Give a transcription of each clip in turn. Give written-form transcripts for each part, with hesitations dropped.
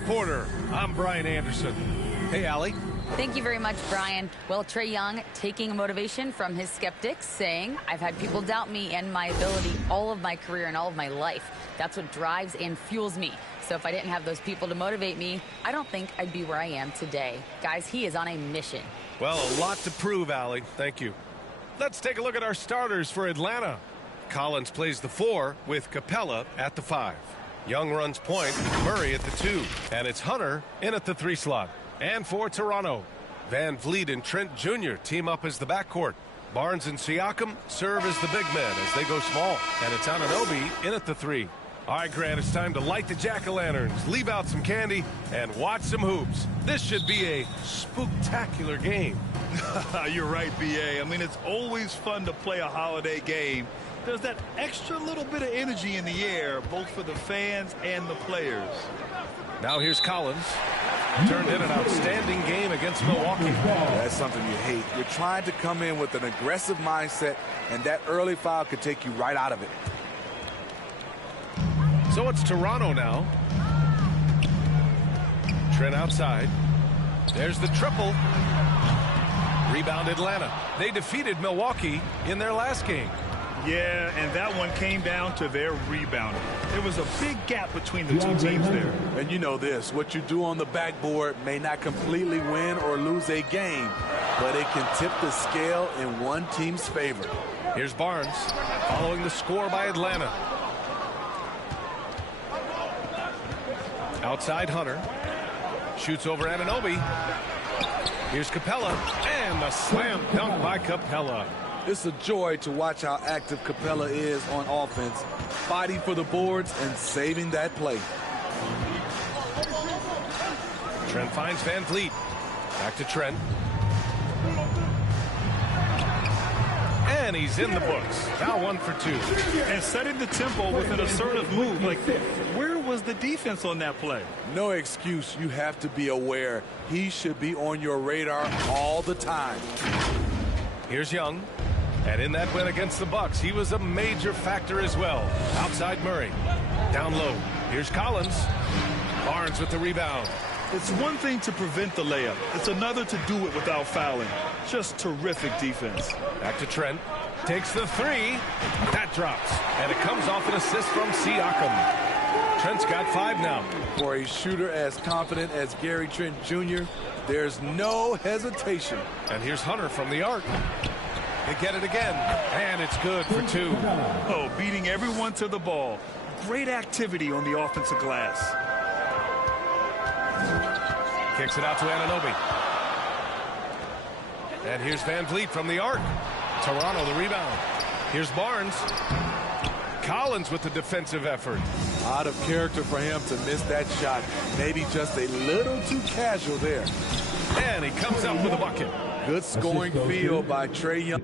reporter. I'm Brian Anderson. Hey, Allie. Thank you very much, Brian. Well, Trae Young taking motivation from his skeptics, saying, I've had people doubt me and my ability all of my career and all of my life. That's what drives and fuels me. So if I didn't have those people to motivate me, I don't think I'd be where I am today. Guys, he is on a mission. Well, a lot to prove, Allie. Thank you. Let's take a look at our starters for Atlanta. Collins plays the 4 with Capella at the 5. Young runs point, Murray at the 2. And it's Hunter in at the 3 slot. And for Toronto, Van Vliet and Trent Jr. team up as the backcourt. Barnes and Siakam serve as the big men as they go small. And it's Anunoby in at the 3. All right, Grant, it's time to light the jack-o'-lanterns, leave out some candy, and watch some hoops. This should be a spooktacular game. You're right, B.A. I mean, it's always fun to play a holiday game. There's that extra little bit of energy in the air, both for the fans and the players. Now here's Collins. Turned in an outstanding game against Milwaukee. That's something you hate. You're trying to come in with an aggressive mindset, and that early foul could take you right out of it. So it's Toronto now. Trent outside. There's the triple. Rebound Atlanta. They defeated Milwaukee in their last game. Yeah, and that one came down to their rebounding. There was a big gap between the two teams there. And you know this, what you do on the backboard may not completely win or lose a game, but it can tip the scale in one team's favor. Here's Barnes following the score by Atlanta. Outside Hunter. Shoots over Anunoby. Here's Capella. And the slam dunk by Capella. It's a joy to watch how active Capella is on offense, fighting for the boards and saving that play. Trent finds Van Vliet. Back to Trent. And he's in the books. Now 1 for 2. And setting the tempo with an assertive move. Like, where was the defense on that play? No excuse. You have to be aware. He should be on your radar all the time. Here's Young. And in that win against the Bucks, he was a major factor as well. Outside Murray. Down low. Here's Collins. Barnes with the rebound. It's one thing to prevent the layup. It's another to do it without fouling. Just terrific defense. Back to Trent. Takes the 3. That drops. And it comes off an assist from Siakam. Trent's got 5 now. For a shooter as confident as Gary Trent Jr., there's no hesitation. And here's Hunter from the arc. They get it again. And it's good for 2. Oh, beating everyone to the ball. Great activity on the offensive glass. Kicks it out to Anunoby. And here's Van Vliet from the arc. Toronto the rebound. Here's Barnes. Collins with the defensive effort. Out of character for him to miss that shot. Maybe just a little too casual there. And he comes up with a bucket. Good scoring field by Trae Young.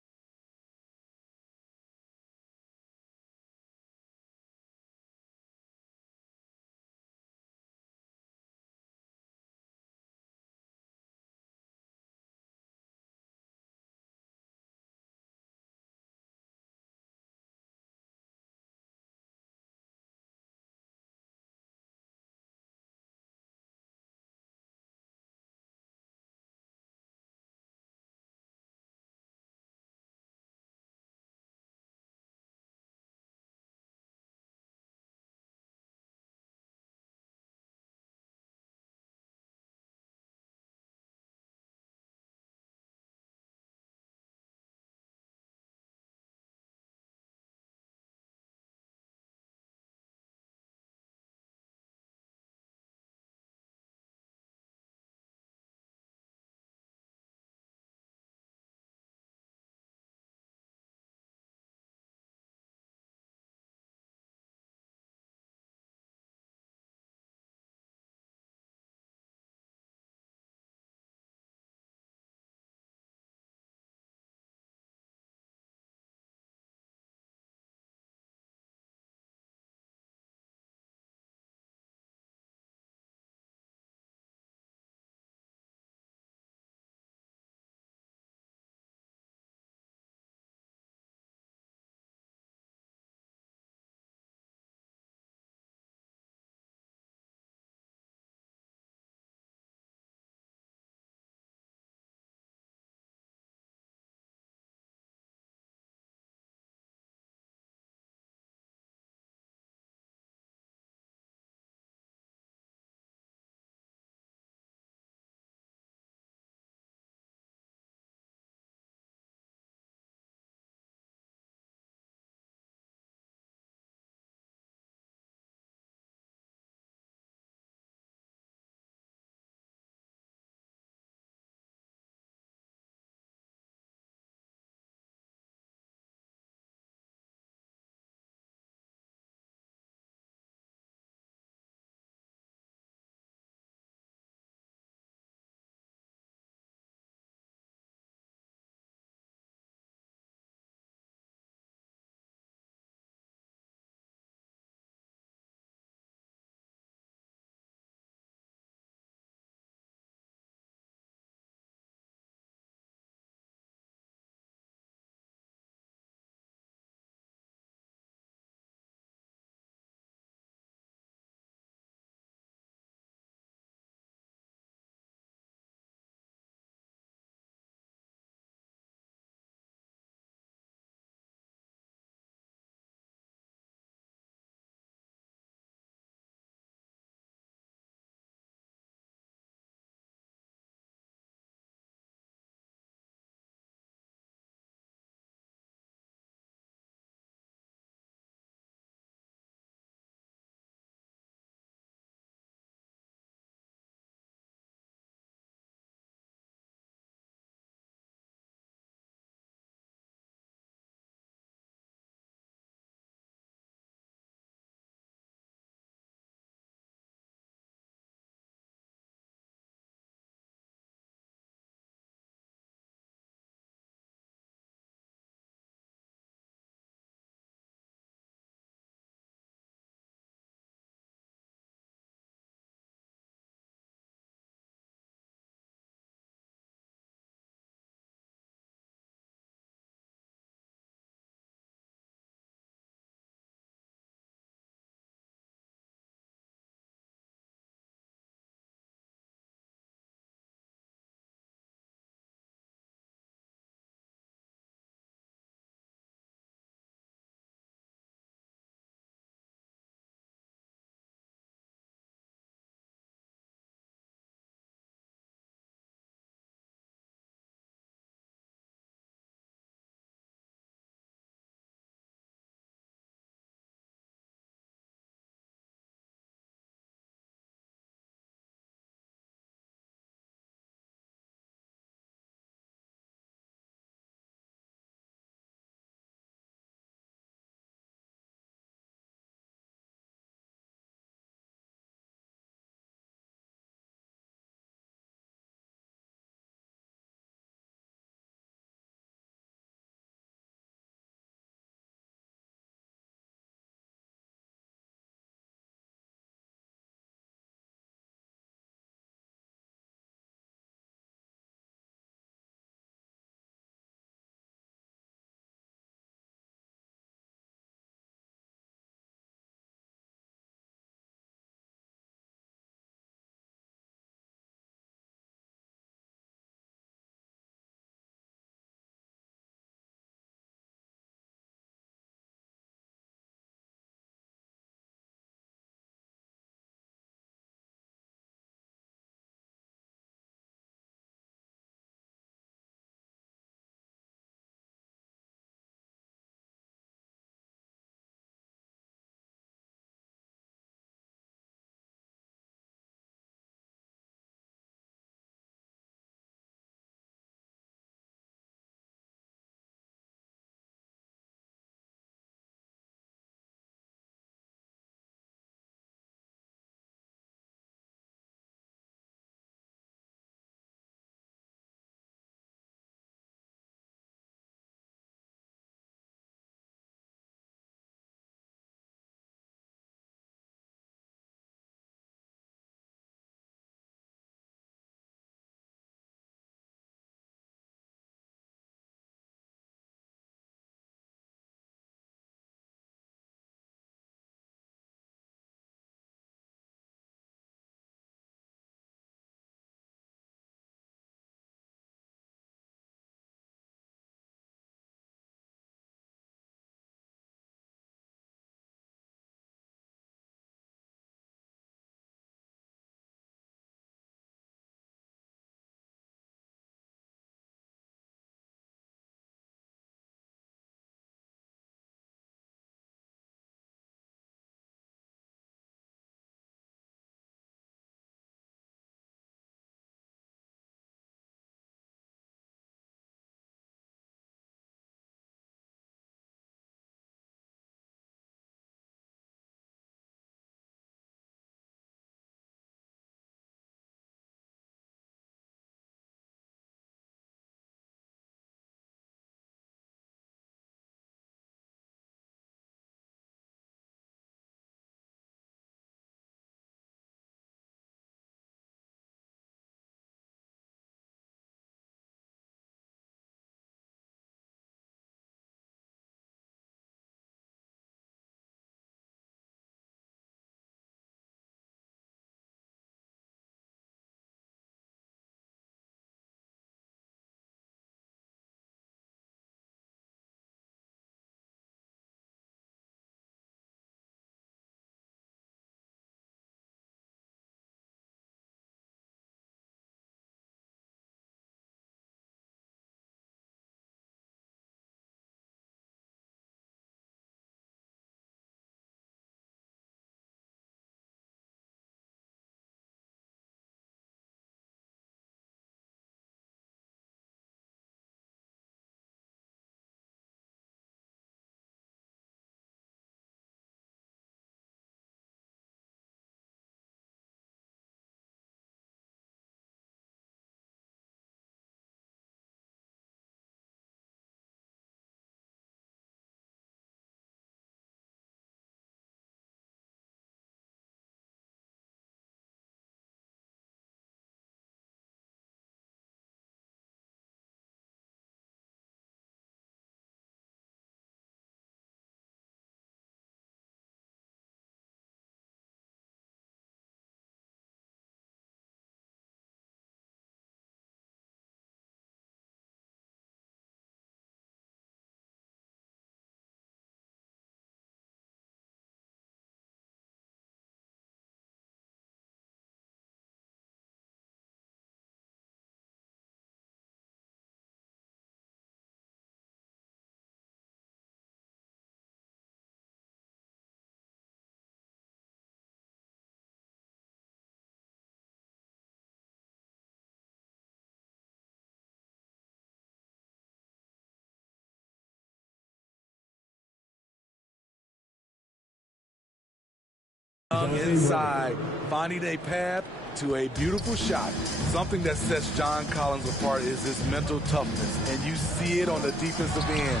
Young inside, finding a path to a beautiful shot. Something that sets John Collins apart is his mental toughness, and you see it on the defensive end.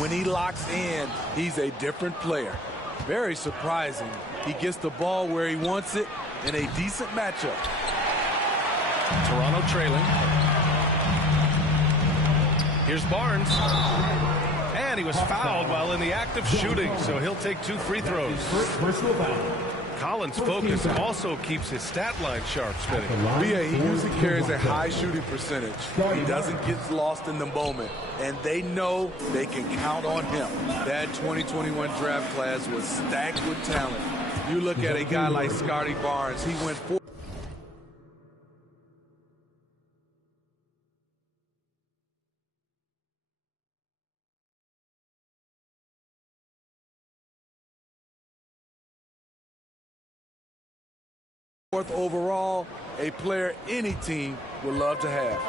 When he locks in, he's a different player. Very surprising. He gets the ball where he wants it in a decent matchup. Toronto trailing. Here's Barnes. And he was fouled while in the act of shooting, so he'll take 2 free throws. Collins' focus also keeps his stat line sharp spinning. B.A., he usually carries a high shooting percentage. He doesn't get lost in the moment, and they know they can count on him. That 2021 draft class was stacked with talent. You look at a guy like Scotty Barnes, he went 4. Fourth overall, a player any team would love to have.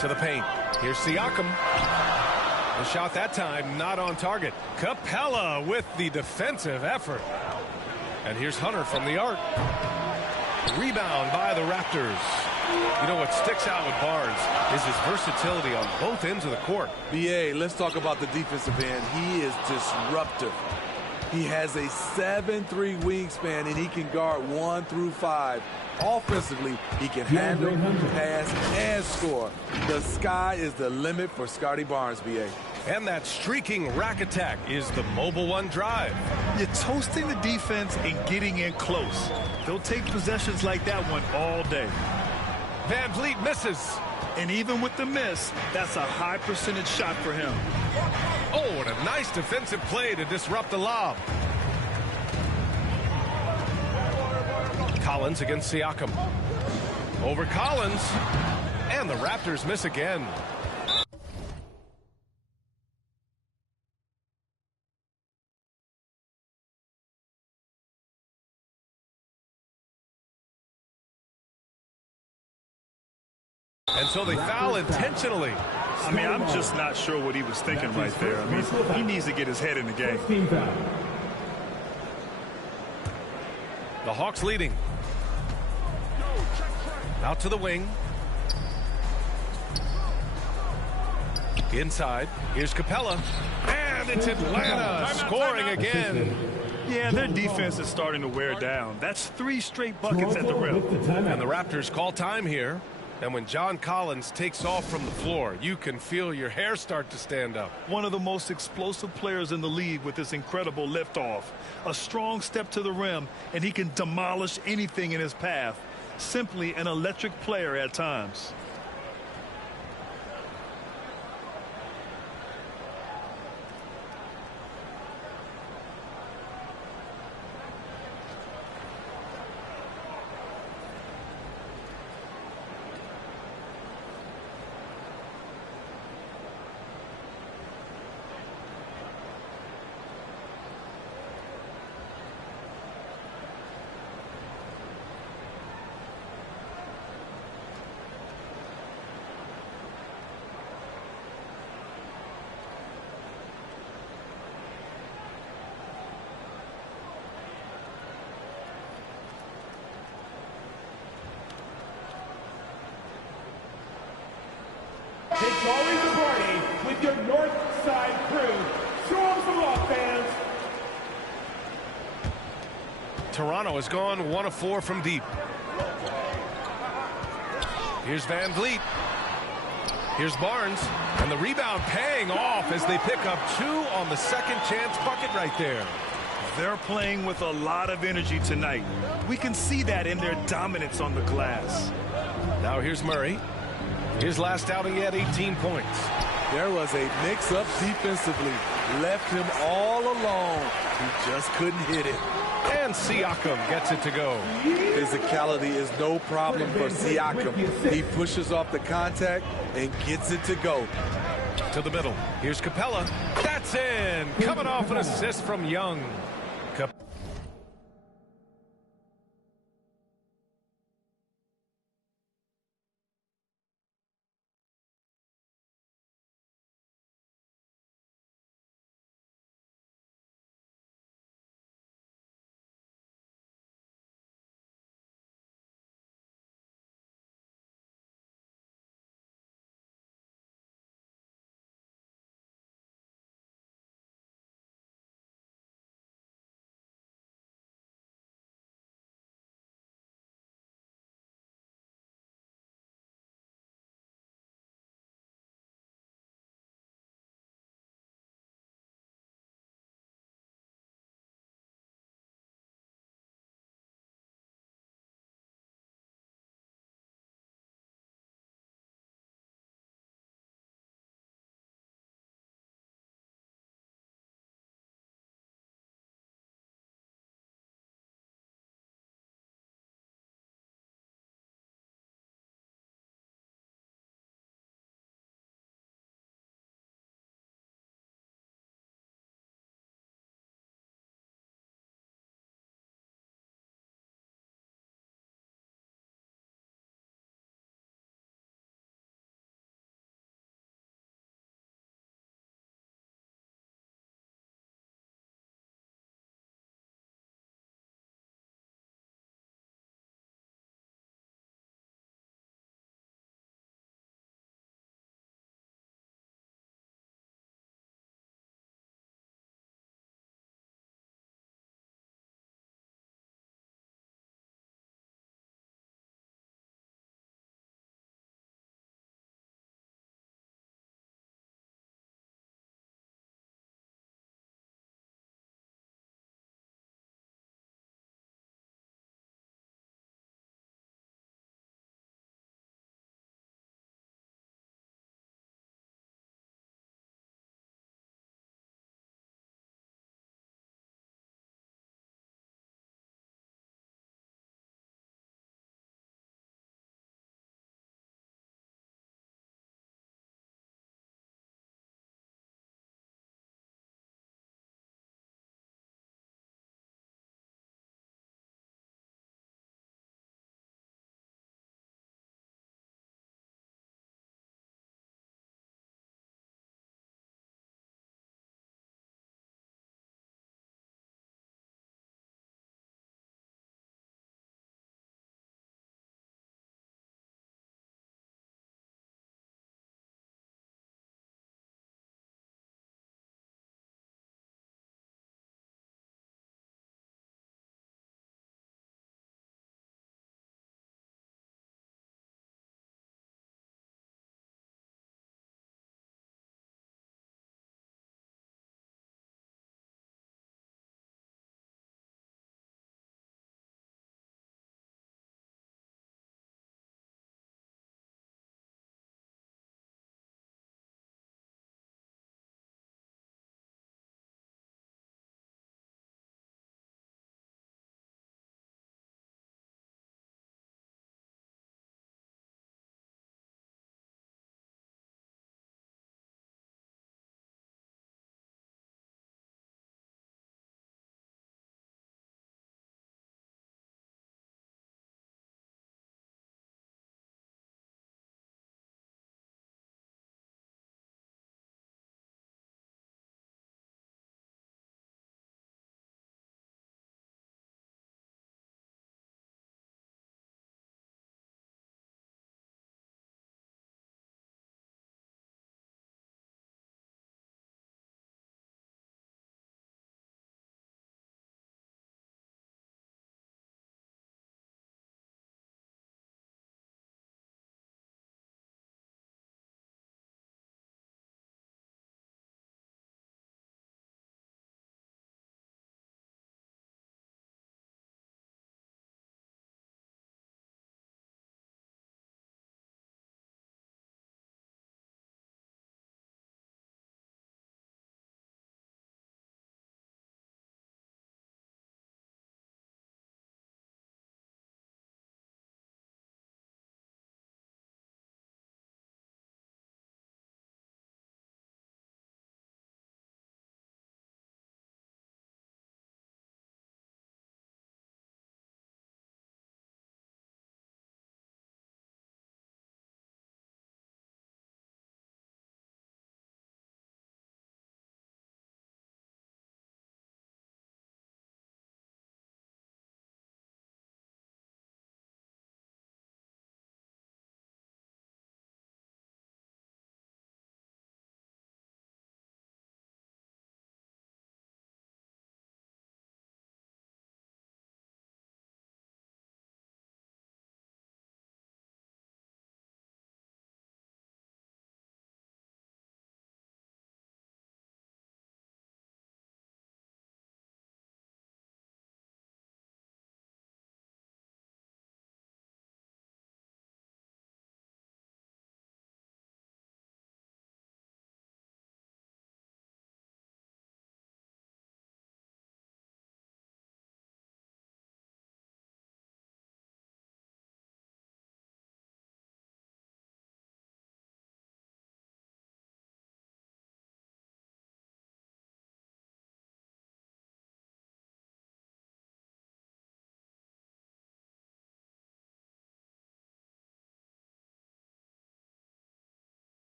To the paint. Here's Siakam. The shot that time not on target. Capella with the defensive effort. And here's Hunter from the arc. Rebound by the Raptors. You know what sticks out with Barnes is his versatility on both ends of the court. B.A., let's talk about the defensive end. He is disruptive. He has a 7'3" wingspan, and he can guard 1 through 5. Offensively, he can handle, pass, and score. The sky is the limit for Scotty Barnes, B.A. And that streaking rack attack is the Mobile One drive. You're toasting the defense and getting in close. They'll take possessions like that one all day. Van Vliet misses. And even with the miss, that's a high percentage shot for him. Oh, and a nice defensive play to disrupt the lob. Collins against Siakam. Over Collins. And the Raptors miss again. And so they foul intentionally. I mean, I'm just not sure what he was thinking right there. I mean, he needs to get his head in the game. The Hawks leading. Out to the wing. Inside. Here's Capella. And it's Atlanta scoring again. Yeah, their defense is starting to wear down. That's 3 straight buckets at the rim. And the Raptors call time here. And when John Collins takes off from the floor, you can feel your hair start to stand up. One of the most explosive players in the league with this incredible liftoff. A strong step to the rim, and he can demolish anything in his path. Simply an electric player at times. It's always a party with your North Side crew. Show them some love, fans. Toronto has gone 1 of 4 from deep. Here's Van Vliet. Here's Barnes. And the rebound paying off as they pick up 2 on the second chance bucket right there. They're playing with a lot of energy tonight. We can see that in their dominance on the glass. Now here's Murray. His last outing, he had 18 points. There was a mix-up defensively. Left him all alone. He just couldn't hit it. And Siakam gets it to go. Physicality is no problem for Siakam. He pushes off the contact and gets it to go. To the middle. Here's Capella. That's in. Coming off an assist from Young.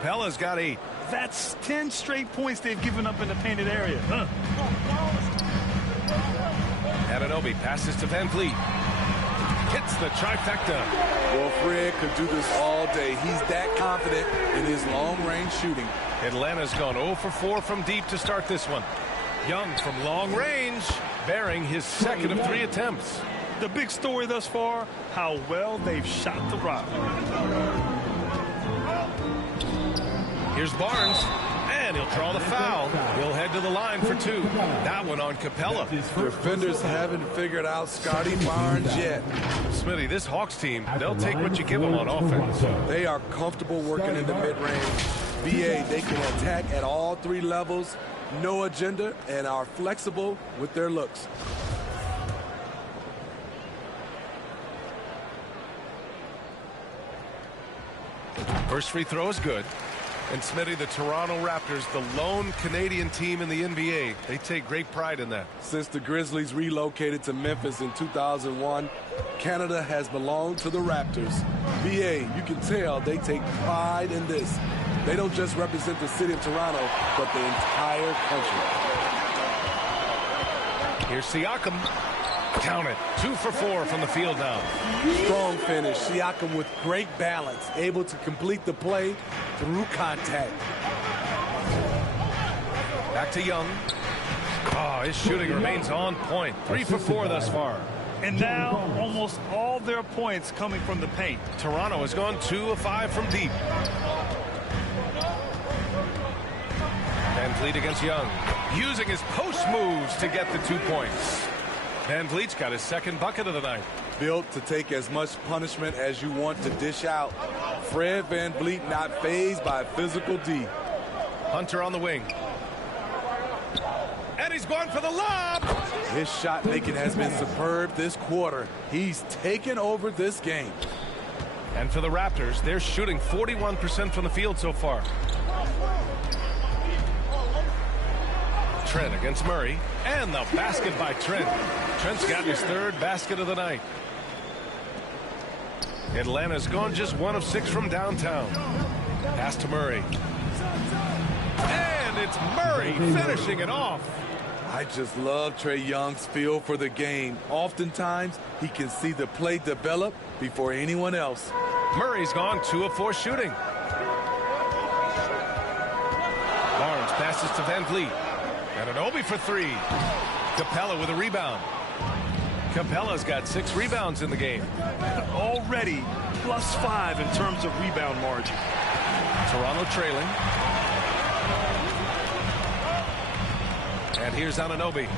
Capella's got 8. That's 10 straight points they've given up in the painted area. Anunoby passes to Van Vliet. Hits the trifecta. Well, Fred could do this all day. He's that confident in his long-range shooting. Atlanta's gone 0 for 4 from deep to start this one. Young from long range, bearing his second of 3 attempts. The big story thus far, how well they've shot the rock. Here's Barnes, and he'll draw the foul. He'll head to the line for 2. That one on Capella. Defenders haven't figured out Scotty Barnes yet. Smitty, this Hawks team, they'll take what you give them on offense. They are comfortable working in the mid-range. BA, they can attack at all 3 levels, no agenda, and are flexible with their looks. First free throw is good. And Smitty, the Toronto Raptors, the lone Canadian team in the NBA, they take great pride in that. Since the Grizzlies relocated to Memphis in 2001, Canada has belonged to the Raptors. BA, you can tell they take pride in this. They don't just represent the city of Toronto, but the entire country. Here's Siakam. Count it. 2 for 4 from the field now. Strong finish. Siakam with great balance, able to complete the play through contact. Back to Young. Oh, his shooting remains on point. 3 for 4 thus far. And now almost all their points coming from the paint. Toronto has gone 2 of 5 from deep. Van Vliet against Young. Using his post moves to get the 2 points. Van Vliet's got his second bucket of the night. Built to take as much punishment as you want to dish out. Fred Van Vliet not fazed by physical D. Hunter on the wing. And he's going for the lob. His shot making has been superb this quarter. He's taken over this game. And for the Raptors, they're shooting 41% from the field so far. Trent against Murray, and the basket by Trent. Trent's got his 3rd basket of the night. Atlanta's gone just 1 of 6 from downtown. Pass to Murray. And it's Murray finishing it off. I just love Trae Young's feel for the game. Oftentimes, he can see the play develop before anyone else. Murray's gone 2 of 4 shooting. Barnes passes to Van Vliet. Anunoby for 3. Capella with a rebound. Capella's got 6 rebounds in the game. Already +5 in terms of rebound margin. Toronto trailing. And here's Anunoby.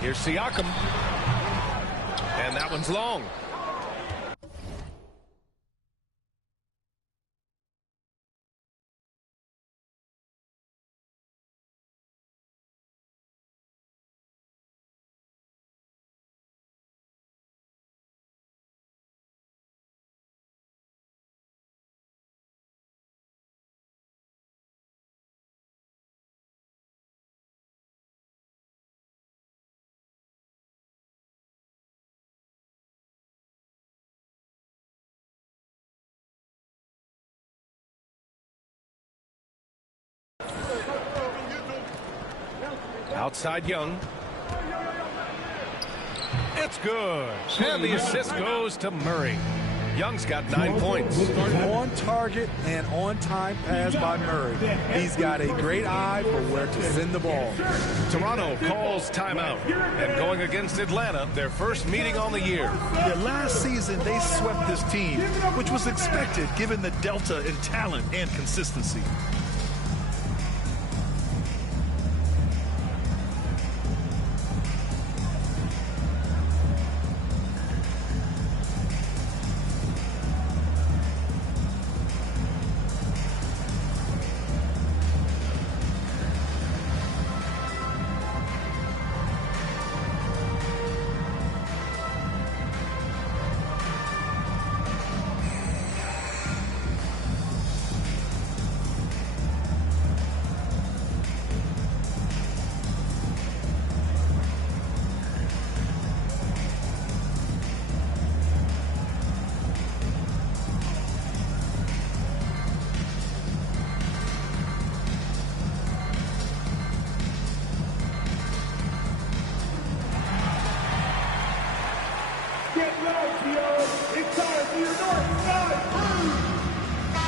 Here's Siakam. And that one's long. Outside Young. It's good. And the assist goes to Murray. Young's got 9 points. On target and on time pass by Murray. He's got a great eye for where to send the ball. Toronto calls timeout. And going against Atlanta, their first meeting on the year. Yeah, last season they swept this team, which was expected given the delta in talent and consistency.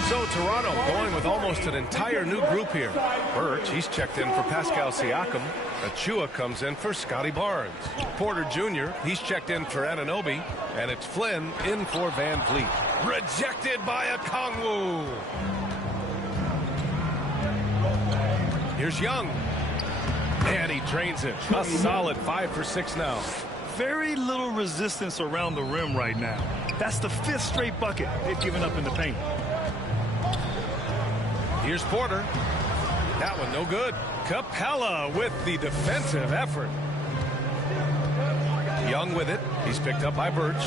So Toronto going with almost an entire new group here. Birch, he's checked in for Pascal Siakam. Achua comes in for Scotty Barnes. Porter Jr., he's checked in for Anunoby. And it's Flynn in for Van Vliet. Rejected by Okongwu. Here's Young. And he drains it. A solid 5 for 6 now. Very little resistance around the rim right now. That's the 5th straight bucket they've given up in the paint. Here's Porter. That one no good. Capella with the defensive effort. Young with it. He's picked up by Birch.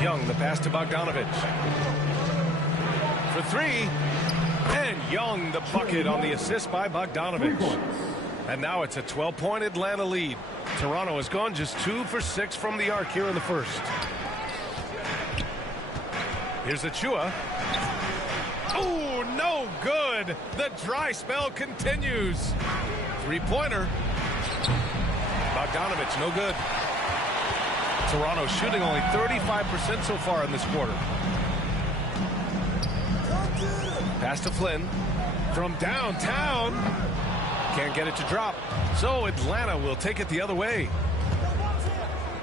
Young, the pass to Bogdanovich. For 3. And Young, the bucket on the assist by Bogdanovich. And now it's a 12-point Atlanta lead. Toronto has gone just 2 for 6 from the arc here in the first. Here's Achua. Oh, no good. The dry spell continues. 3-pointer. Bogdanovich, no good. Toronto shooting only 35% so far in this quarter. Pass to Flynn from downtown. Can't get it to drop. So Atlanta will take it the other way.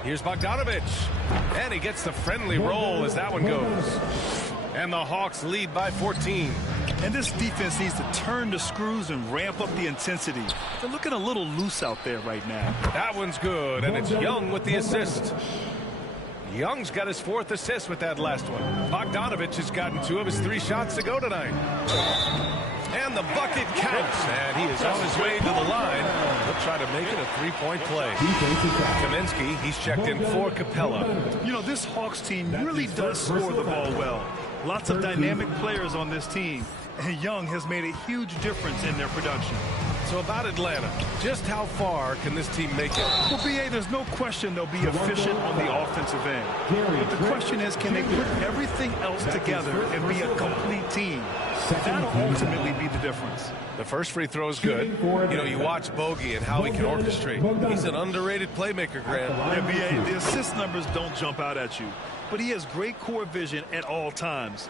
Here's Bogdanovich. And he gets the friendly roll as that one goes. And the Hawks lead by 14. And this defense needs to turn the screws and ramp up the intensity. They're looking a little loose out there right now. That one's good, and it's Young with the assist. Young's got his 4th assist with that last one. Bogdanovich has gotten 2 of his 3 shots to go tonight. And the bucket counts, and he is on his way to the line. He'll try to make it a 3-point play. Kaminsky, he's checked in for Capella. You know, this Hawks team really does score the ball well. Lots of dynamic players on this team, and Young has made a huge difference in their production. So about Atlanta, just how far can this team make it? Well, B.A., there's no question they'll be efficient on the offensive end. But the question is, can they put everything else together and be a complete team? That'll ultimately be the difference. The first free throw is good. You know, you watch Bogey and how he can orchestrate. He's an underrated playmaker, Graham. Yeah, B.A., the assist numbers don't jump out at you, but he has great core vision at all times.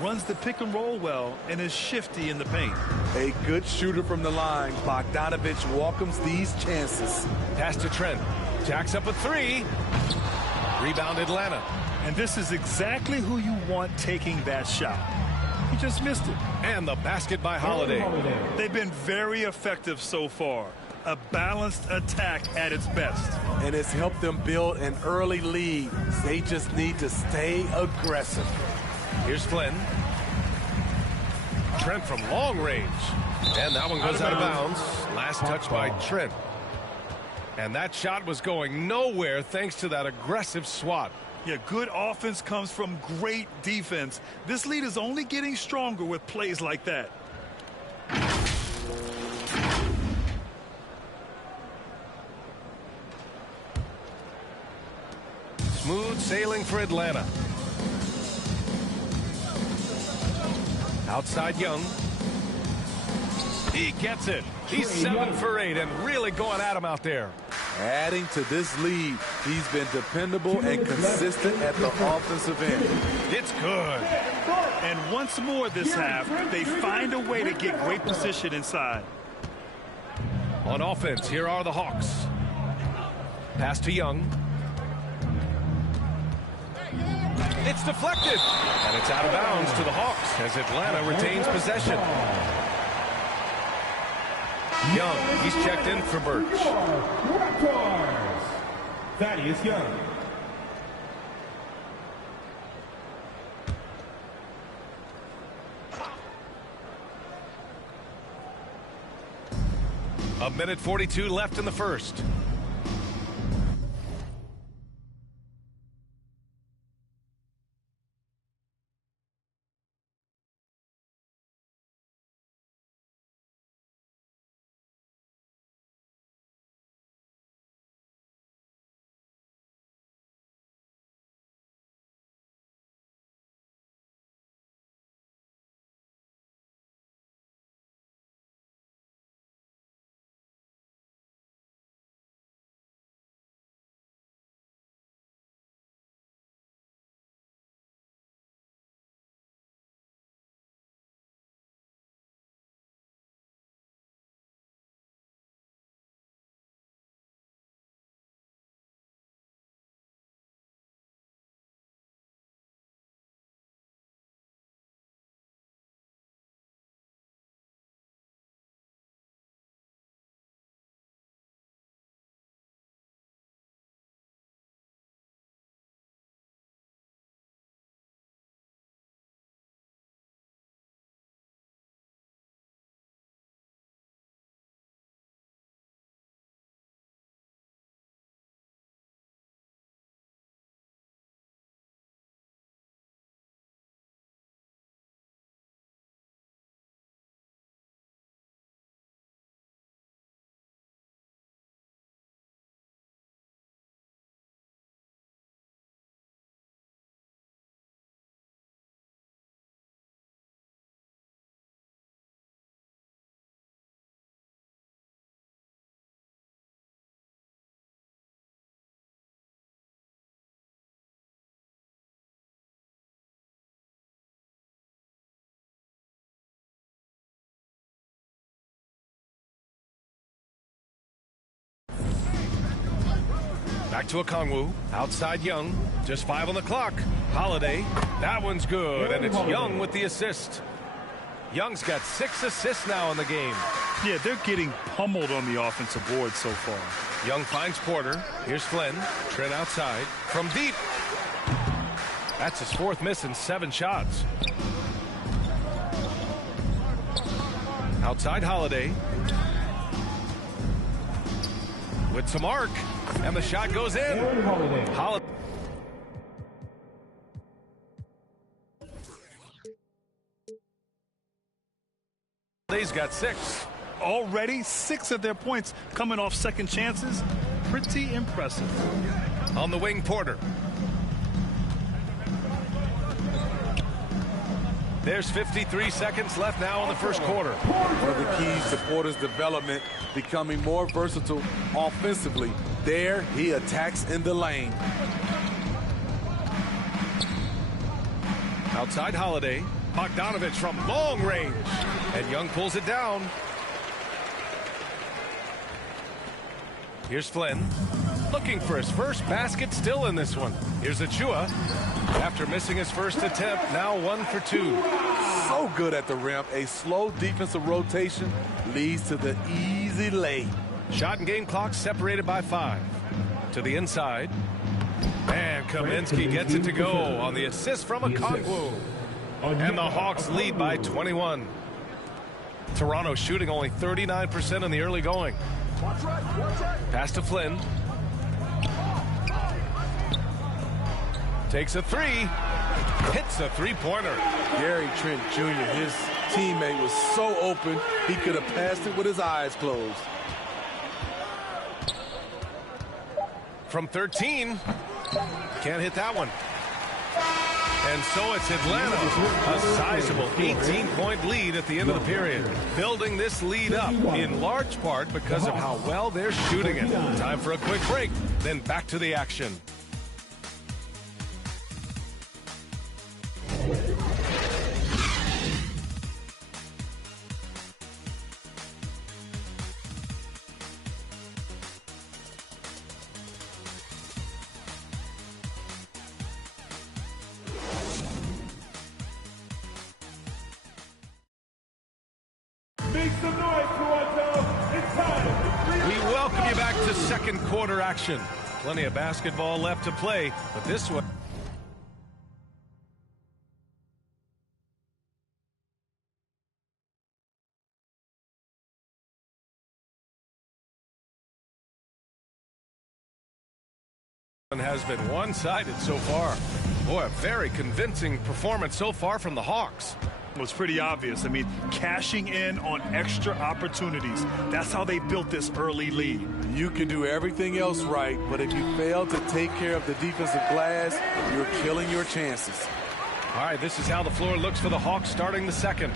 Runs the pick and roll well and is shifty in the paint. A good shooter from the line. Bogdanovich welcomes these chances. Pass to Trent. Jacks up a 3. Rebound Atlanta. And this is exactly who you want taking that shot. He just missed it. And the basket by Holiday. They've been very effective so far. A balanced attack at its best. And it's helped them build an early lead. They just need to stay aggressive. Here's Flynn. Trent from long range. And that one goes out of bounds. Last touch by Trent. And that shot was going nowhere thanks to that aggressive swat. Yeah, good offense comes from great defense. This lead is only getting stronger with plays like that. Smooth sailing for Atlanta. Outside Young. He gets it. He's 7 for 8 and really going at him out there. Adding to this lead, he's been dependable and consistent at the offensive end. It's good. And once more this half, they find a way to get great position inside. On offense, here are the Hawks. Pass to Young. It's deflected. And it's out of bounds to the Hawks as Atlanta retains possession. Young, he's checked in for Birch. Raptors. Thaddeus Young. A minute 42 left in the first. Back to Okongwu. Outside Young. Just 5 on the clock. Holiday. That one's good, and it's Young with the assist. Young's got 6 assists now in the game. Yeah, they're getting pummeled on the offensive board so far. Young finds Porter. Here's Flynn. Trent outside. From deep. That's his 4th miss in 7 shots. Outside Holiday. With some arc. And the shot goes in. Holiday. Holiday's got 6. Already 6 of their points coming off second chances. Pretty impressive. On the wing, Porter. There's 53 seconds left now in the first quarter. One of the keys to Porter's development, becoming more versatile offensively. There, he attacks in the lane. Outside Holiday. Bogdanovich from long range. And Young pulls it down. Here's Flynn. Looking for his first basket still in this one. Here's Achua. After missing his first attempt, now 1 for 2. So good at the rim. A slow defensive rotation leads to the easy lay. Shot and game clock separated by 5. To the inside. And Kaminsky gets it to go on the assist from Okongwu. And the Hawks lead by 21. Toronto shooting only 39% in the early going. Pass to Flynn. Takes a 3. Hits a 3-pointer. Gary Trent Jr., his teammate, was so open, he could have passed it with his eyes closed. From 13. Can't hit that one. And so it's Atlanta, a sizable 18-point lead at the end of the period. Building this lead up in large part because of how well they're shooting it. Time for a quick break, then back to the action. Make some noise, Toronto. It's time. We welcome you back to second quarter action. Plenty of basketball left to play, but this one has been one-sided so far. Boy, a very convincing performance so far from the Hawks. It was pretty obvious. I mean, cashing in on extra opportunities. That's how they built this early lead. You can do everything else right, but if you fail to take care of the defensive glass, you're killing your chances. All right, this is how the floor looks for the Hawks starting the second.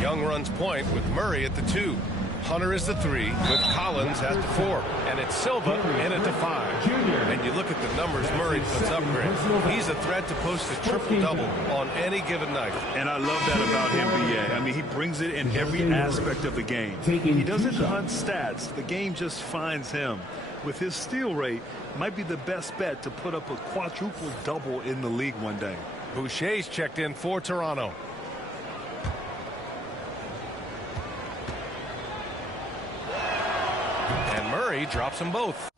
Young runs point with Murray at the 2. Hunter is the 3 with Collins at the 4. And it's Silva in at the 5. And you look at the numbers Murray puts up, Grant. He's a threat to post a triple-double on any given night. And I love that about him, BA. I mean, he brings it in every aspect of the game. He doesn't hunt stats. The game just finds him. With his steal rate, might be the best bet to put up a quadruple-double in the league one day. Boucher's checked in for Toronto. And Murray drops them both.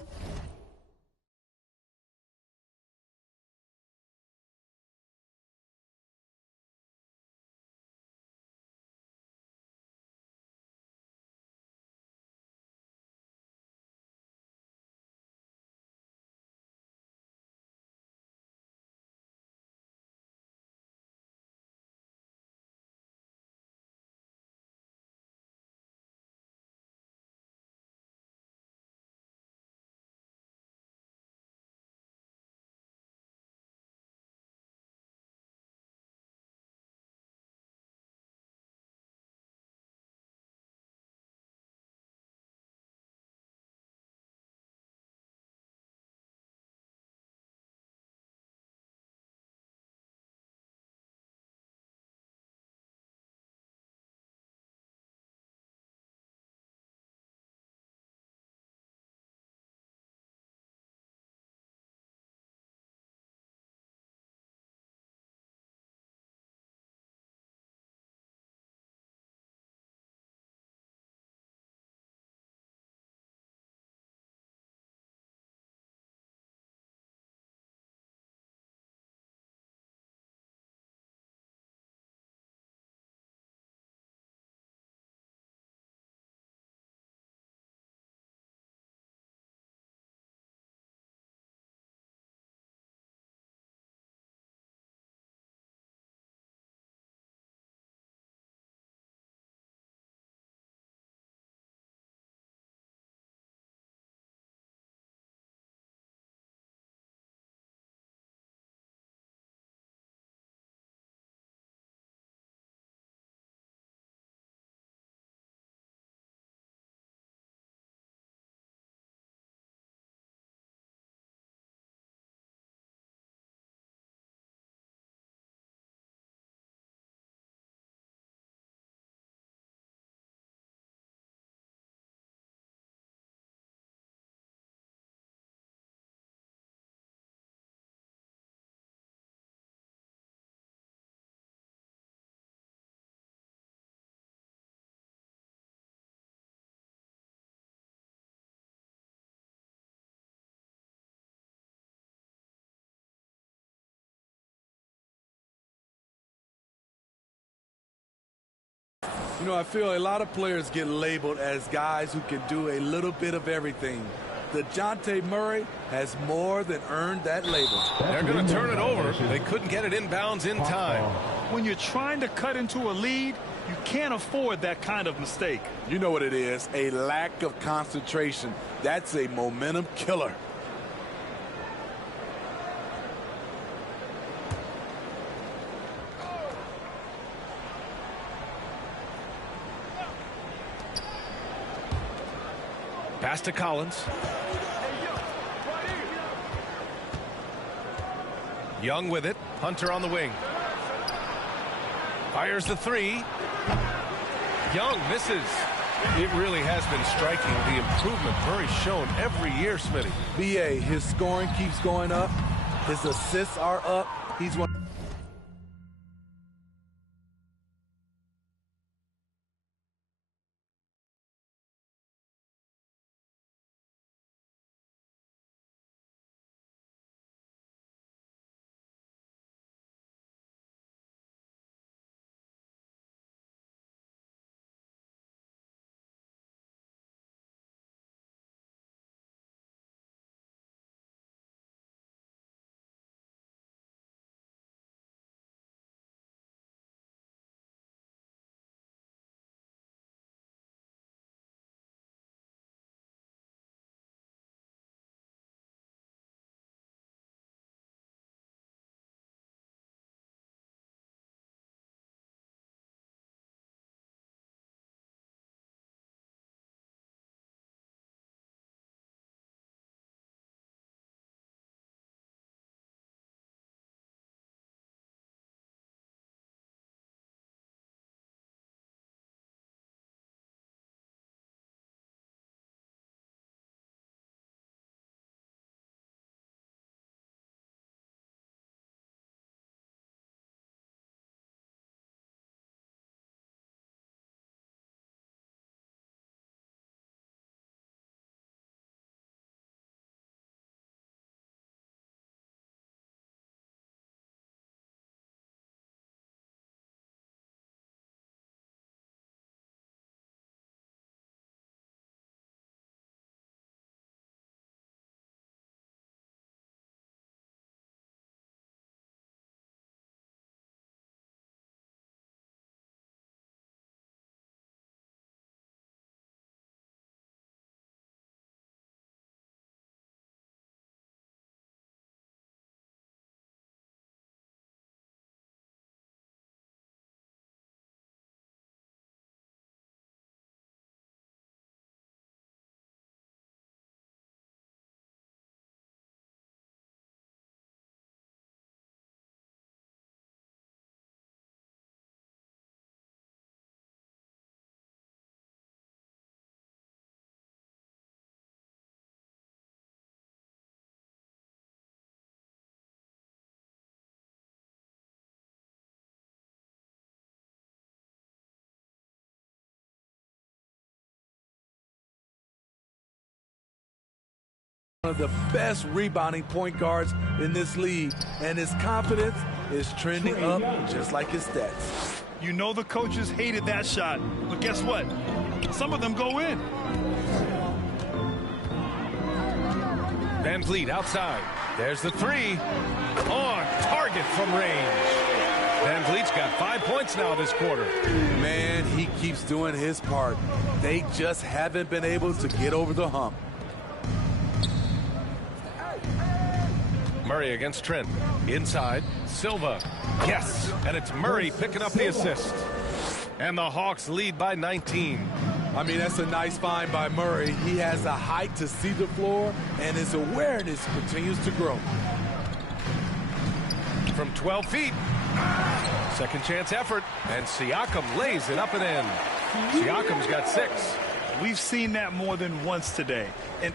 You know, I feel a lot of players get labeled as guys who can do a little bit of everything. DeJounte Murray has more than earned that label. They're going to turn it over. They couldn't get it inbounds in time. When you're trying to cut into a lead, you can't afford that kind of mistake. You know what it is, a lack of concentration. That's a momentum killer. Pass to Collins. Young with it. Hunter on the wing. Fires the three. Young misses. It really has been striking, the improvement Murray's shown every year, Smitty. BA, his scoring keeps going up. His assists are up. He's one. One of the best rebounding point guards in this league, and his confidence is trending up just like his stats. You know the coaches hated that shot, but guess what? Some of them go in. Van Vliet outside. There's the three. On target from range. Van Vliet's got 5 points now this quarter. Man, he keeps doing his part. They just haven't been able to get over the hump. Murray against Trent. Inside, Silva. Yes, and it's Murray picking up the assist. And the Hawks lead by 19. I mean, that's a nice find by Murray. He has the height to see the floor, and his awareness continues to grow. From 12 feet. Second chance effort, and Siakam lays it up and in. Siakam's got 6. We've seen that more than once today. And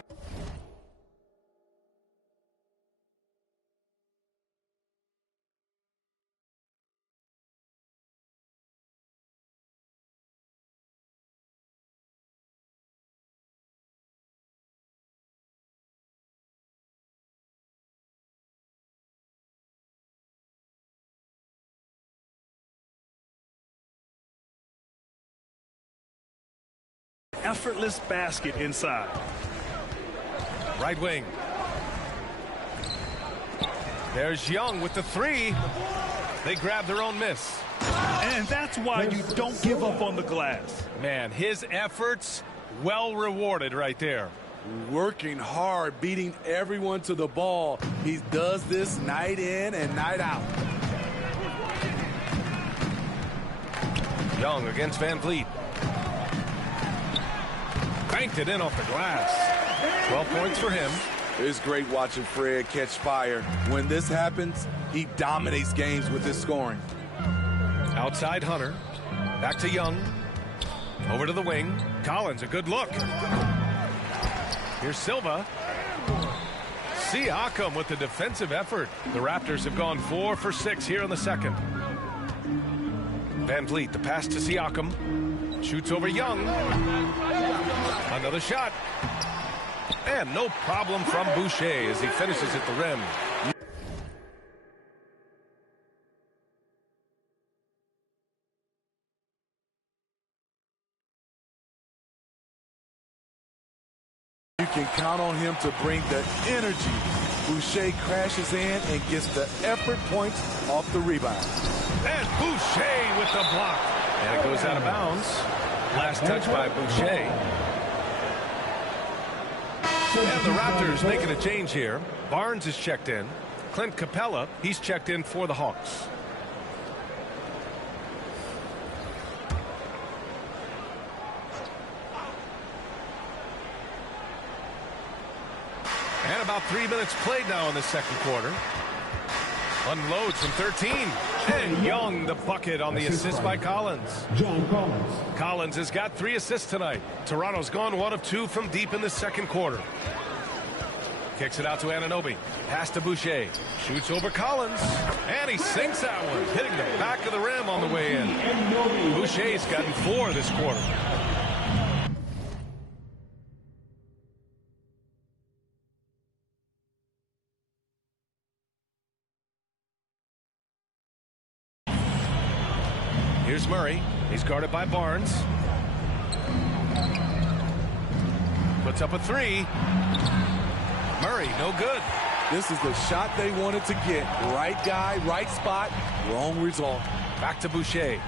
effortless basket inside. Right wing. There's Young with the three. They grab their own miss. And that's why you don't give up on the glass. Man, his efforts well rewarded right there. Working hard, beating everyone to the ball. He does this night in and night out. Young against Van Vliet. Banked it in off the glass. 12 points for him. It's great watching Fred catch fire. When this happens, he dominates games with his scoring. Outside Hunter. Back to Young. Over to the wing. Collins, a good look. Here's Silva. Siakam with the defensive effort. The Raptors have gone 4 for 6 here in the second. Van Vliet, the pass to Siakam. Shoots over Young. Another shot. And no problem from Boucher as he finishes at the rim. You can count on him to bring the energy. Boucher crashes in and gets the effort points off the rebound. And Boucher with the block. And it goes out of bounds. Last touch by Boucher. And the Raptors making a change here. Barnes is checked in. Clint Capella, he's checked in for the Hawks. And about 3 minutes played now in the second quarter. Unloads from 13. And Young the bucket on the assist by Collins. John Collins. Collins has got 3 assists tonight. Toronto's gone 1 of 2 from deep in the second quarter. Kicks it out to Anunoby. Pass to Boucher. Shoots over Collins. And he sinks that one. Hitting the back of the rim on the way in. Boucher's gotten 4 this quarter. Here's Murray. He's guarded by Barnes. Puts up a 3. Murray, no good. This is the shot they wanted to get. Right guy, right spot, wrong result. Back to Boucher.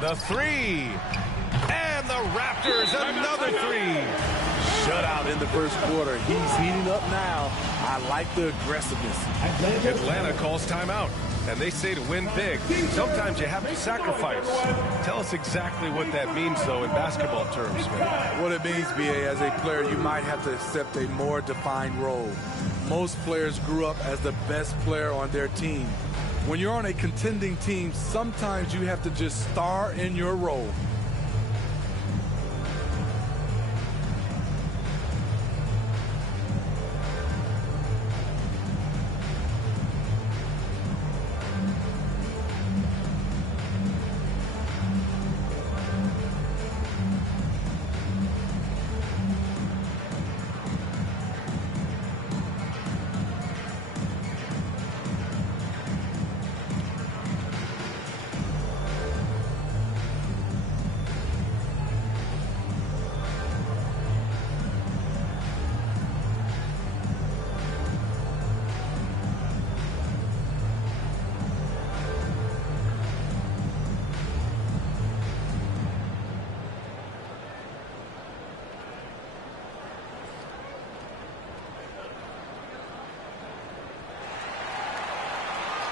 The 3. And the Raptors, another 3. Shutout in the first quarter. He's heating up now. I like the aggressiveness. Atlanta calls timeout. And they say to win big, sometimes you have to sacrifice. Tell us exactly what that means, though, in basketball terms, man. What it means, B.A., as a player, you might have to accept a more defined role. Most players grew up as the best player on their team. When you're on a contending team, sometimes you have to just star in your role.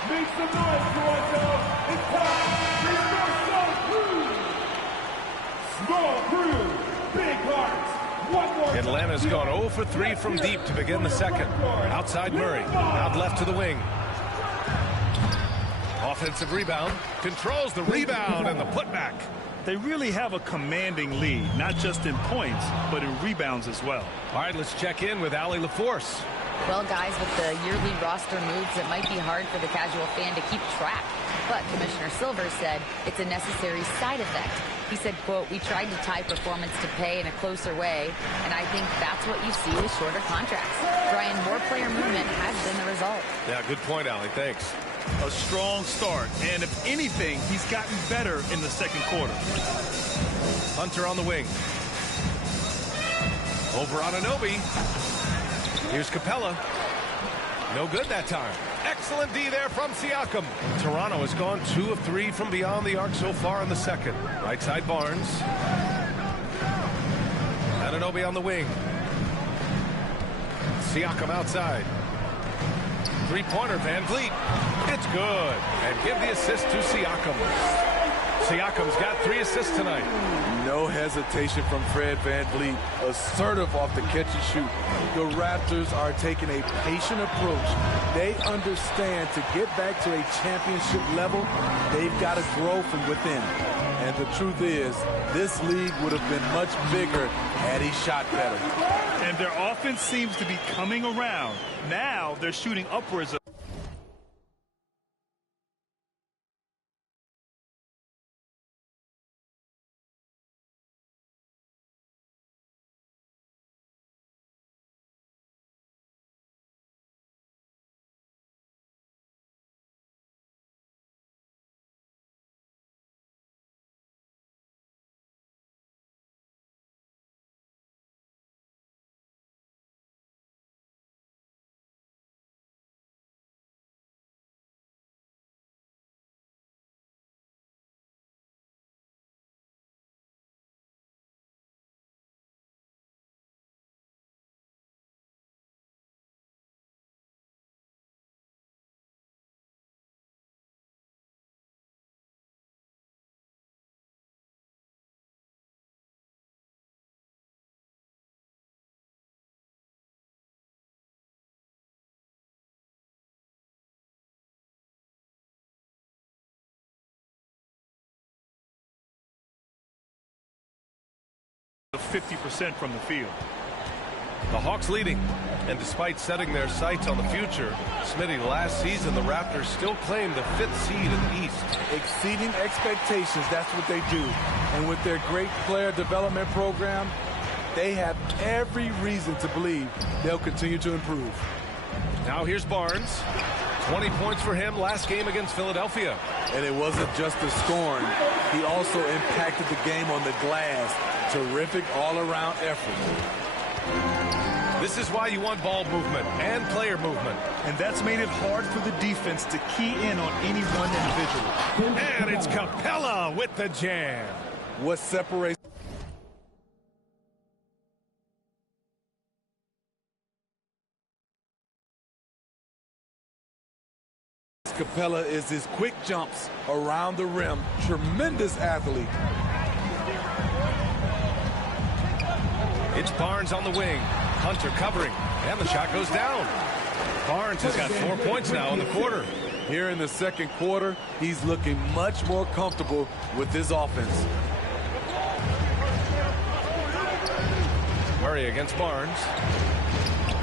Make some noise, Toronto. It's time for your North-South Crew. Small Crew, big hearts. One more. Atlanta's gone 0 for 3 from deep to begin the second. Outside Murray. Out left to the wing. Offensive rebound. Controls the rebound and the putback. They really have a commanding lead, not just in points, but in rebounds as well. All right, let's check in with Allie LaForce. Well, guys, with the yearly roster moves, it might be hard for the casual fan to keep track. But Commissioner Silver said it's a necessary side effect. He said, quote, "We tried to tie performance to pay in a closer way, and I think that's what you see with shorter contracts." Brian, more player movement has been the result. Yeah, good point, Allie. Thanks. A strong start, and if anything, he's gotten better in the second quarter. Hunter on the wing. Over on Anunoby. Here's Capella. No good that time. Excellent D there from Siakam. Toronto has gone 2 of 3 from beyond the arc so far in the second. Right side Barnes. Anunoby on the wing. Siakam outside. Three-pointer, Van Vliet. It's good. And give the assist to Siakam. Siakam's got 3 assists tonight. No hesitation from Fred Van Vliet. Assertive off the catch and shoot. The Raptors are taking a patient approach. They understand to get back to a championship level, they've got to grow from within. And the truth is, this league would have been much bigger had he shot better. And their offense seems to be coming around. Now they're shooting upwards of of 50% from the field. The Hawks leading. And despite setting their sights on the future, Smitty, last season the Raptors still claimed the 5th seed in the East. Exceeding expectations, that's what they do. And with their great player development program, they have every reason to believe they'll continue to improve. Now here's Barnes. 20 points for him last game against Philadelphia. And it wasn't just the scoring. He also impacted the game on the glass. Terrific all-around effort. This is why you want ball movement and player movement. And that's made it hard for the defense to key in on any one individual. And it's Capella with the jam. What separates Capella is his quick jumps around the rim. Tremendous athlete. It's Barnes on the wing. Hunter covering. And the shot goes down. Barnes has got 4 points now in the quarter. Here in the second quarter, he's looking much more comfortable with his offense. Murray against Barnes.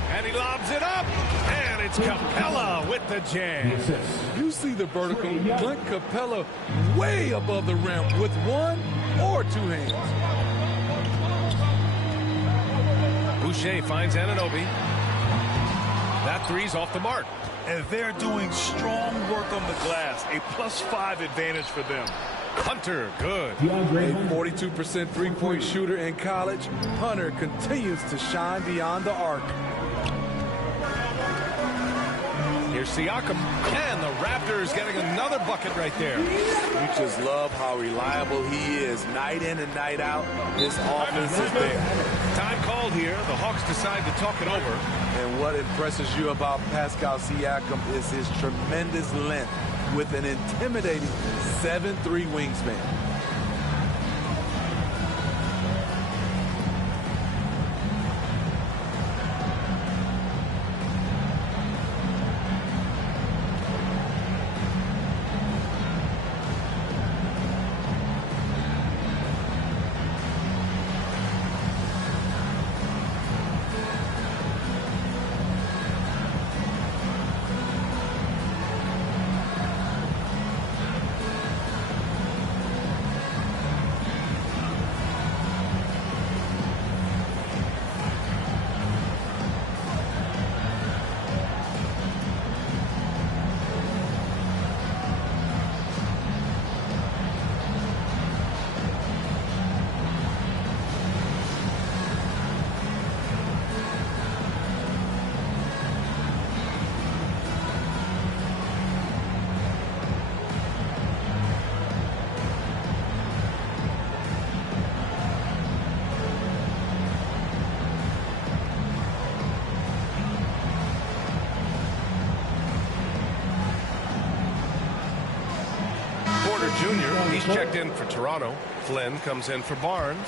And he lobs it up. And it's Capella with the jam. You see the vertical. Clint Capella way above the rim with 1 or 2 hands. Boucher finds Anunoby. That three's off the mark. And they're doing strong work on the glass. A +5 advantage for them. Hunter, good. A 42% three-point shooter in college, Hunter continues to shine beyond the arc. Here's Siakam. And the Raptors getting another bucket right there. You just love how reliable he is night in and night out. His offense is there. Time called here. The Hawks decide to talk it over. And what impresses you about Pascal Siakam is his tremendous length with an intimidating 7'3" wingspan. Jr. He's checked in for Toronto. Flynn comes in for Barnes.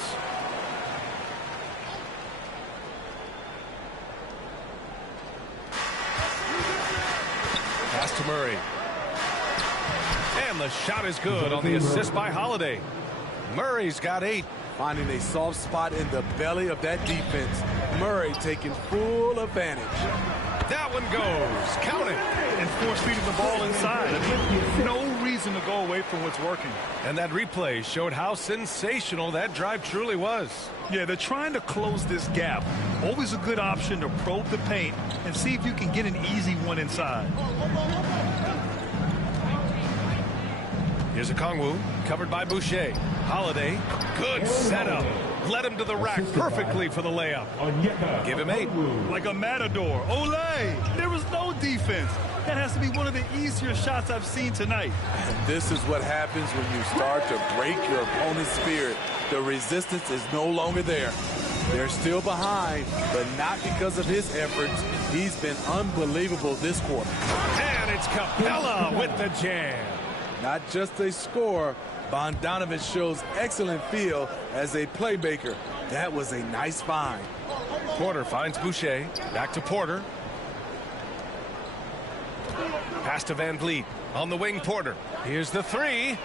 Pass to Murray. And the shot is good on the assist by Holiday. Murray's got 8. Finding a soft spot in the belly of that defense. Murray taking full advantage. That one goes. Count it. And force feeding the ball inside. No reason to go away from what's working. And that replay showed how sensational that drive truly was. Yeah, they're trying to close this gap. Always a good option to probe the paint and see if you can get an easy one inside. Here's a Kongwu, covered by Boucher. Holiday, good setup. Led him to the rack perfectly for the layup. Give him 8. Like a matador. Olay! There was no defense. That has to be one of the easier shots I've seen tonight. And this is what happens when you start to break your opponent's spirit. The resistance is no longer there. They're still behind, but not because of his efforts. He's been unbelievable this quarter. And it's Capella with the jam. Not just a scorer, Bogdanovich shows excellent feel as a playmaker. That was a nice find. Porter finds Boucher. Back to Porter. Pass to Van Vliet. On the wing, Porter. Here's the 3.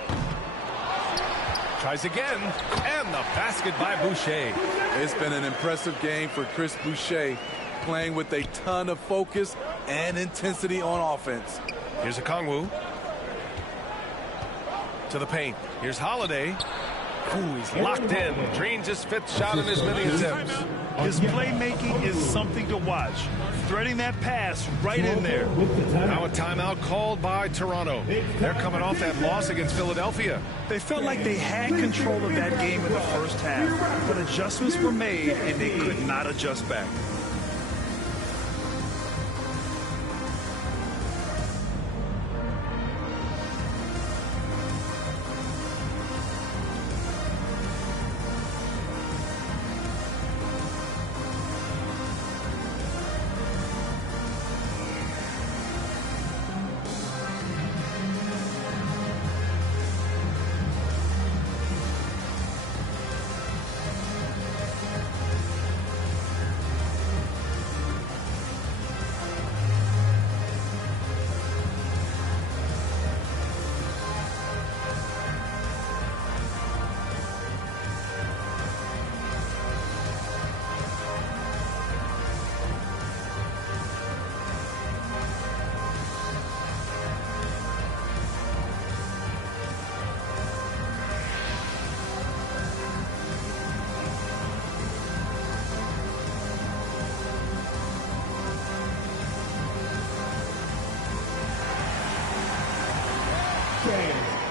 Tries again. And the basket by Boucher. It's been an impressive game for Chris Boucher, playing with a ton of focus and intensity on offense. Here's a Kongwu. To the paint. Here's Holiday. Ooh, he's locked in. Drains his 5th shot in his many attempts. His playmaking is something to watch. Threading that pass right in there. Now a timeout called by Toronto. They're coming off that loss against Philadelphia. They felt like they had control of that game in the first half, but adjustments were made and they could not adjust back.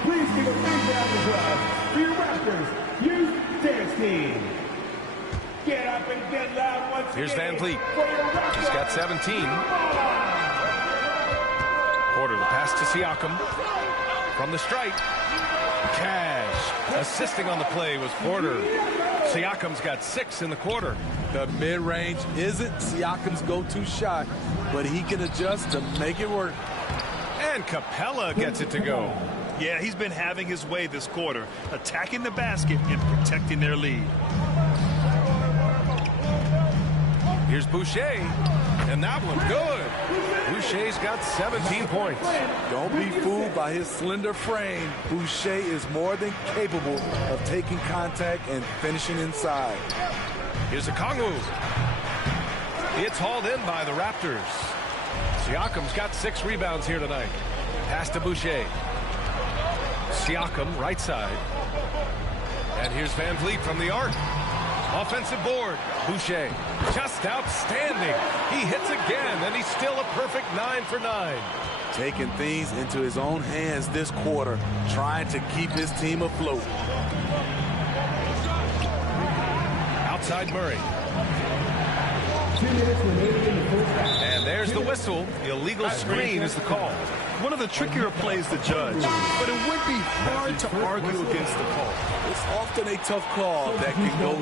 Please give a big round of applause for your Raptors youth dance team. Get up and get loud once Here's again Van Vliet. for your Raptors. He's got 17. Porter, the pass to Siakam. From the stripe. Cash. Assisting on the play was Porter. Siakam's got 6 in the quarter. The mid-range isn't Siakam's go-to shot, but he can adjust to make it work. And Capella gets it to go. Yeah, he's been having his way this quarter, attacking the basket and protecting their lead. Here's Boucher. And that one good. Boucher's got 17 points. Don't be fooled by his slender frame. Boucher is more than capable of taking contact and finishing inside. Here's a Kongwu. It's hauled in by the Raptors. Siakam's got 6 rebounds here tonight. Pass to Boucher. Siakam, right side. And here's Van Vliet from the arc. Offensive board. Boucher, just outstanding. He hits again, and he's still a perfect 9 for 9. Taking things into his own hands this quarter, trying to keep his team afloat. Outside Murray. 2 minutes remaining in the first half. And there's the whistle. Illegal screen is the call. One of the trickier plays to judge, but it would be hard to argue against the call. It's often a tough call that can go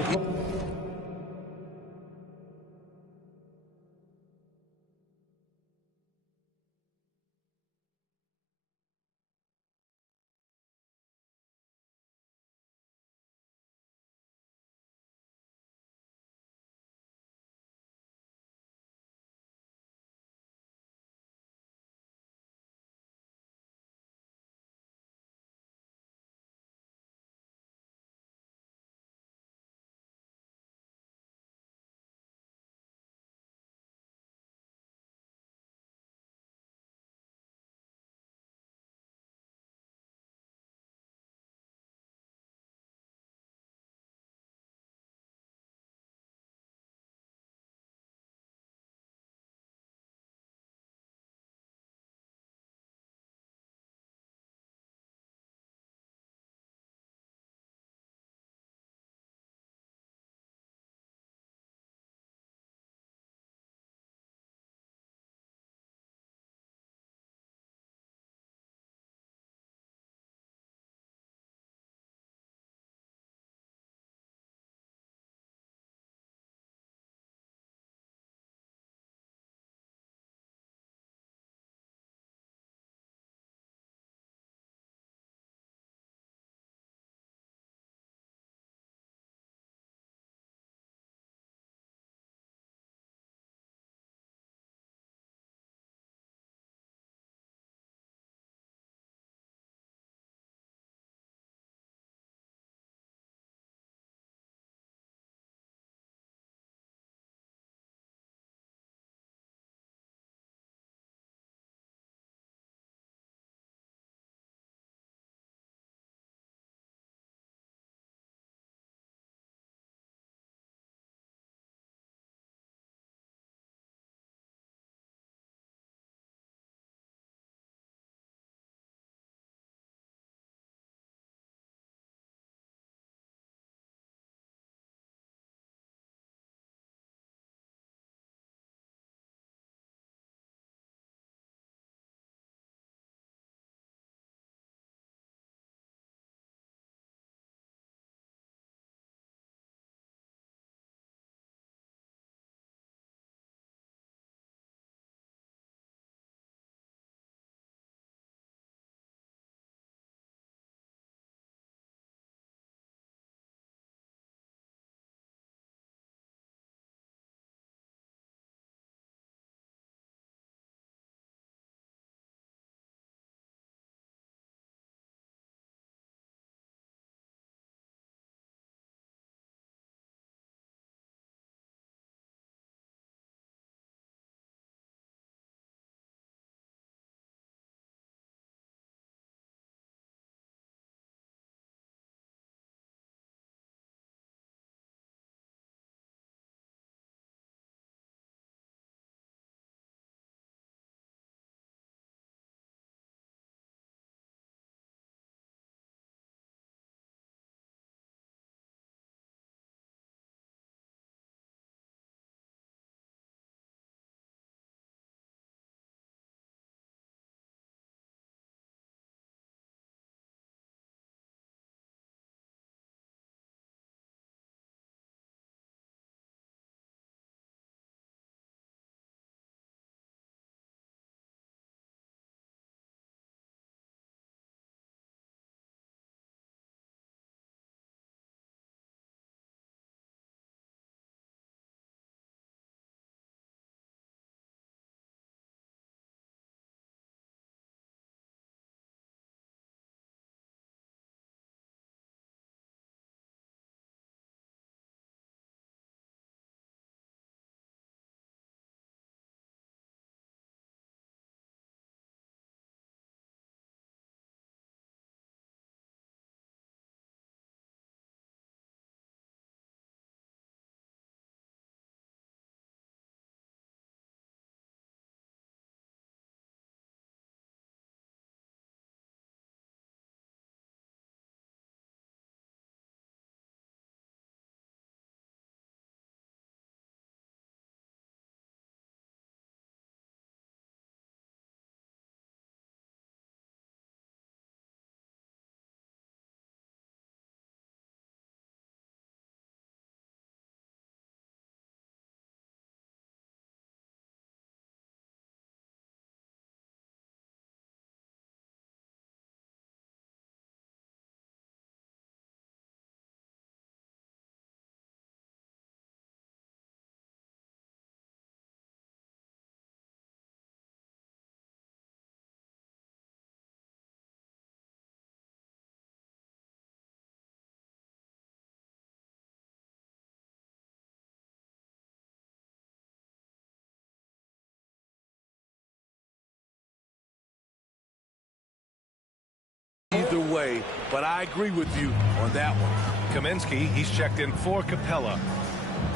either way, but I agree with you on that one. Kaminsky, he's checked in for Capella.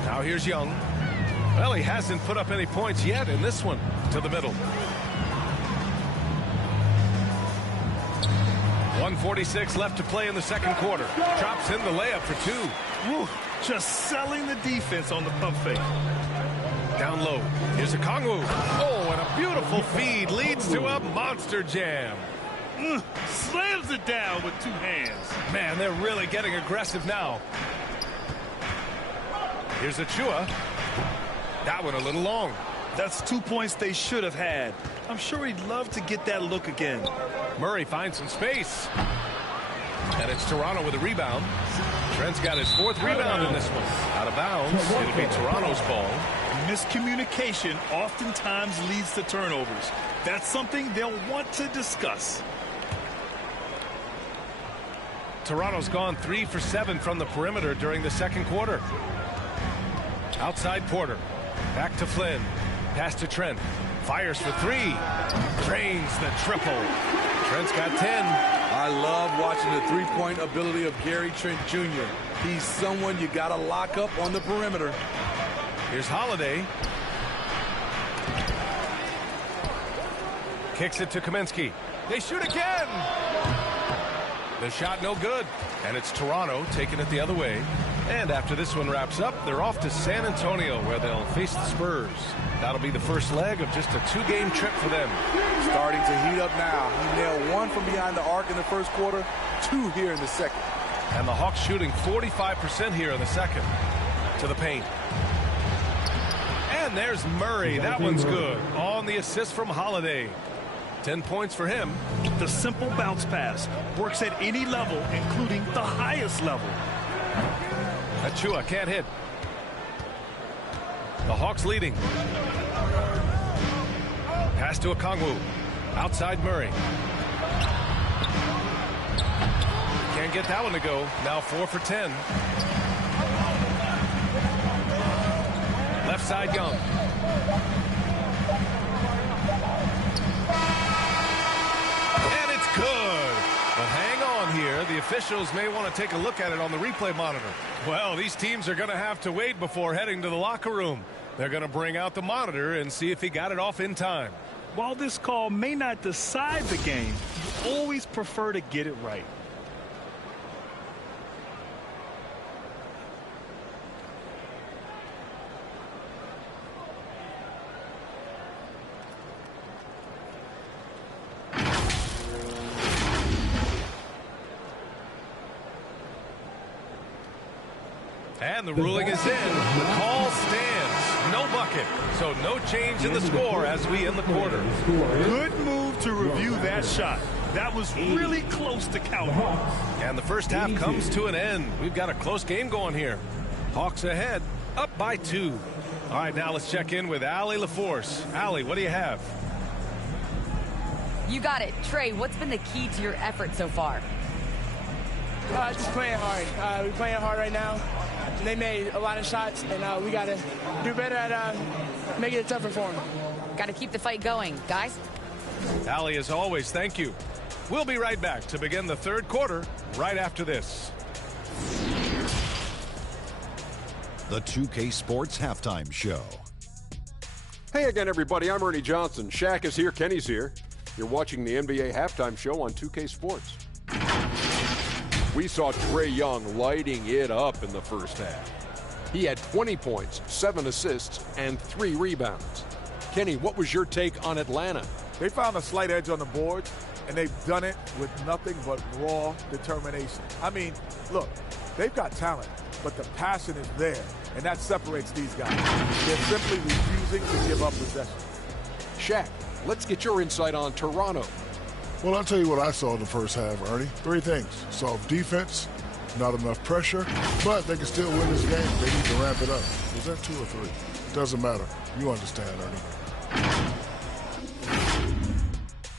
Now here's Young. Well, he hasn't put up any points yet in this one. To the middle. 1:46 left to play in the second quarter. Drops in the layup for two. Woo, just selling the defense on the pump fake. Down low. Here's a Kongwu. Oh, and a beautiful feed leads to a monster jam. Slams it down with two hands. Man, they're really getting aggressive now. Here's a Chua. That one a little long. That's 2 points they should have had. I'm sure he'd love to get that look again. Murray finds some space. And it's Toronto with a rebound. Trent's got his fourth rebound in this one. Out of bounds. It'll be Toronto's ball. Miscommunication oftentimes leads to turnovers. That's something they'll want to discuss. Toronto's gone 3 for 7 from the perimeter during the second quarter. Outside Porter. Back to Flynn. Pass to Trent. Fires for three. Drains the triple. Trent's got 10. I love watching the three-point ability of Gary Trent Jr. He's someone you got to lock up on the perimeter. Here's Holiday. Kicks it to Kaminsky. They shoot again. The shot no good. And it's Toronto taking it the other way. And after this one wraps up, they're off to San Antonio where they'll face the Spurs. That'll be the first leg of just a two-game trip for them. Starting to heat up now. He nailed one from behind the arc in the first quarter, 2 here in the second. And the Hawks shooting 45% here in the second. To the paint. And there's Murray. That one's good. On the assist from Holiday. 10 points for him. The simple bounce pass works at any level, including the highest level. Achua can't hit. The Hawks leading. Pass to Okongwu. Outside Murray. Can't get that one to go. Now 4 for 10. Left side Young. And it's good. But hang on here. The officials may want to take a look at it on the replay monitor. Well, these teams are going to have to wait before heading to the locker room. They're going to bring out the monitor and see if he got it off in time. While this call may not decide the game, you always prefer to get it right. And the ruling is in. The call stands. No bucket. So no change in the score as we end the quarter. Good move to review that shot. That was really close to counting. And the first half comes to an end. We've got a close game going here. Hawks ahead, up by 2. All right, now let's check in with Allie LaForce. Allie, what do you have? You got it. Trey, what's been the key to your effort so far? Just playing hard. We're playing hard right now. They made a lot of shots, and we got to do better at making it tougher for them. Got to keep the fight going, guys. Allie, as always, thank you. We'll be right back to begin the third quarter right after this. The 2K Sports Halftime Show. Hey again, everybody. I'm Ernie Johnson. Shaq is here. Kenny's here. You're watching the NBA Halftime Show on 2K Sports. We saw Trae Young lighting it up in the first half. He had 20 points, 7 assists, and 3 rebounds. Kenny, what was your take on Atlanta? They found a slight edge on the boards, and they've done it with nothing but raw determination. I mean, look, they've got talent, but the passion is there, and that separates these guys. They're simply refusing to give up possession. Shaq, let's get your insight on Toronto. Well, I'll tell you what I saw in the first half, Ernie. 3 things. Soft defense, not enough pressure, but they can still win this game. They need to ramp it up. Was that 2 or 3? Doesn't matter. You understand, Ernie.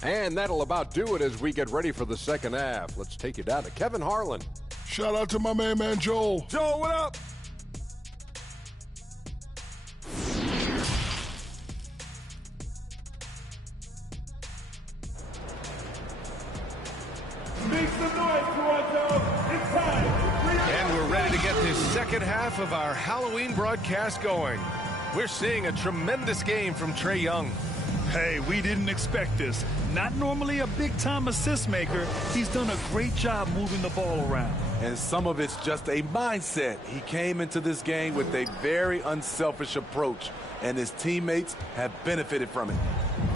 And that'll about do it as we get ready for the second half. Let's take you down to Kevin Harlan. Shout out to my man Joel. Joel, what up? Big some noise, Toronto. It's time. And we're ready to get this second half of our Halloween broadcast going. We're seeing a tremendous game from Trae Young. Hey, we didn't expect this. Not normally a big-time assist maker. He's done a great job moving the ball around. And some of it's just a mindset. He came into this game with a very unselfish approach, and his teammates have benefited from it.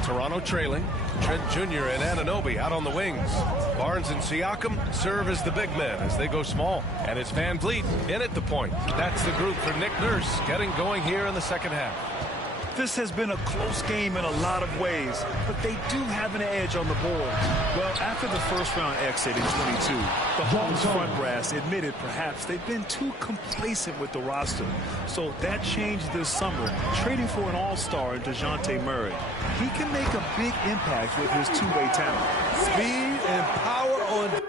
Toronto trailing. Trent Jr. and Anunoby out on the wings. Barnes and Siakam serve as the big men as they go small. And it's Van Vliet in at the point. That's the group for Nick Nurse getting going here in the second half. This has been a close game in a lot of ways, but they do have an edge on the board. Well, after the first-round exit in 22, the Hawks front brass admitted perhaps they've been too complacent with the roster. So that changed this summer, trading for an all-star in DeJounte Murray. He can make a big impact with his two-way talent. Speed and power on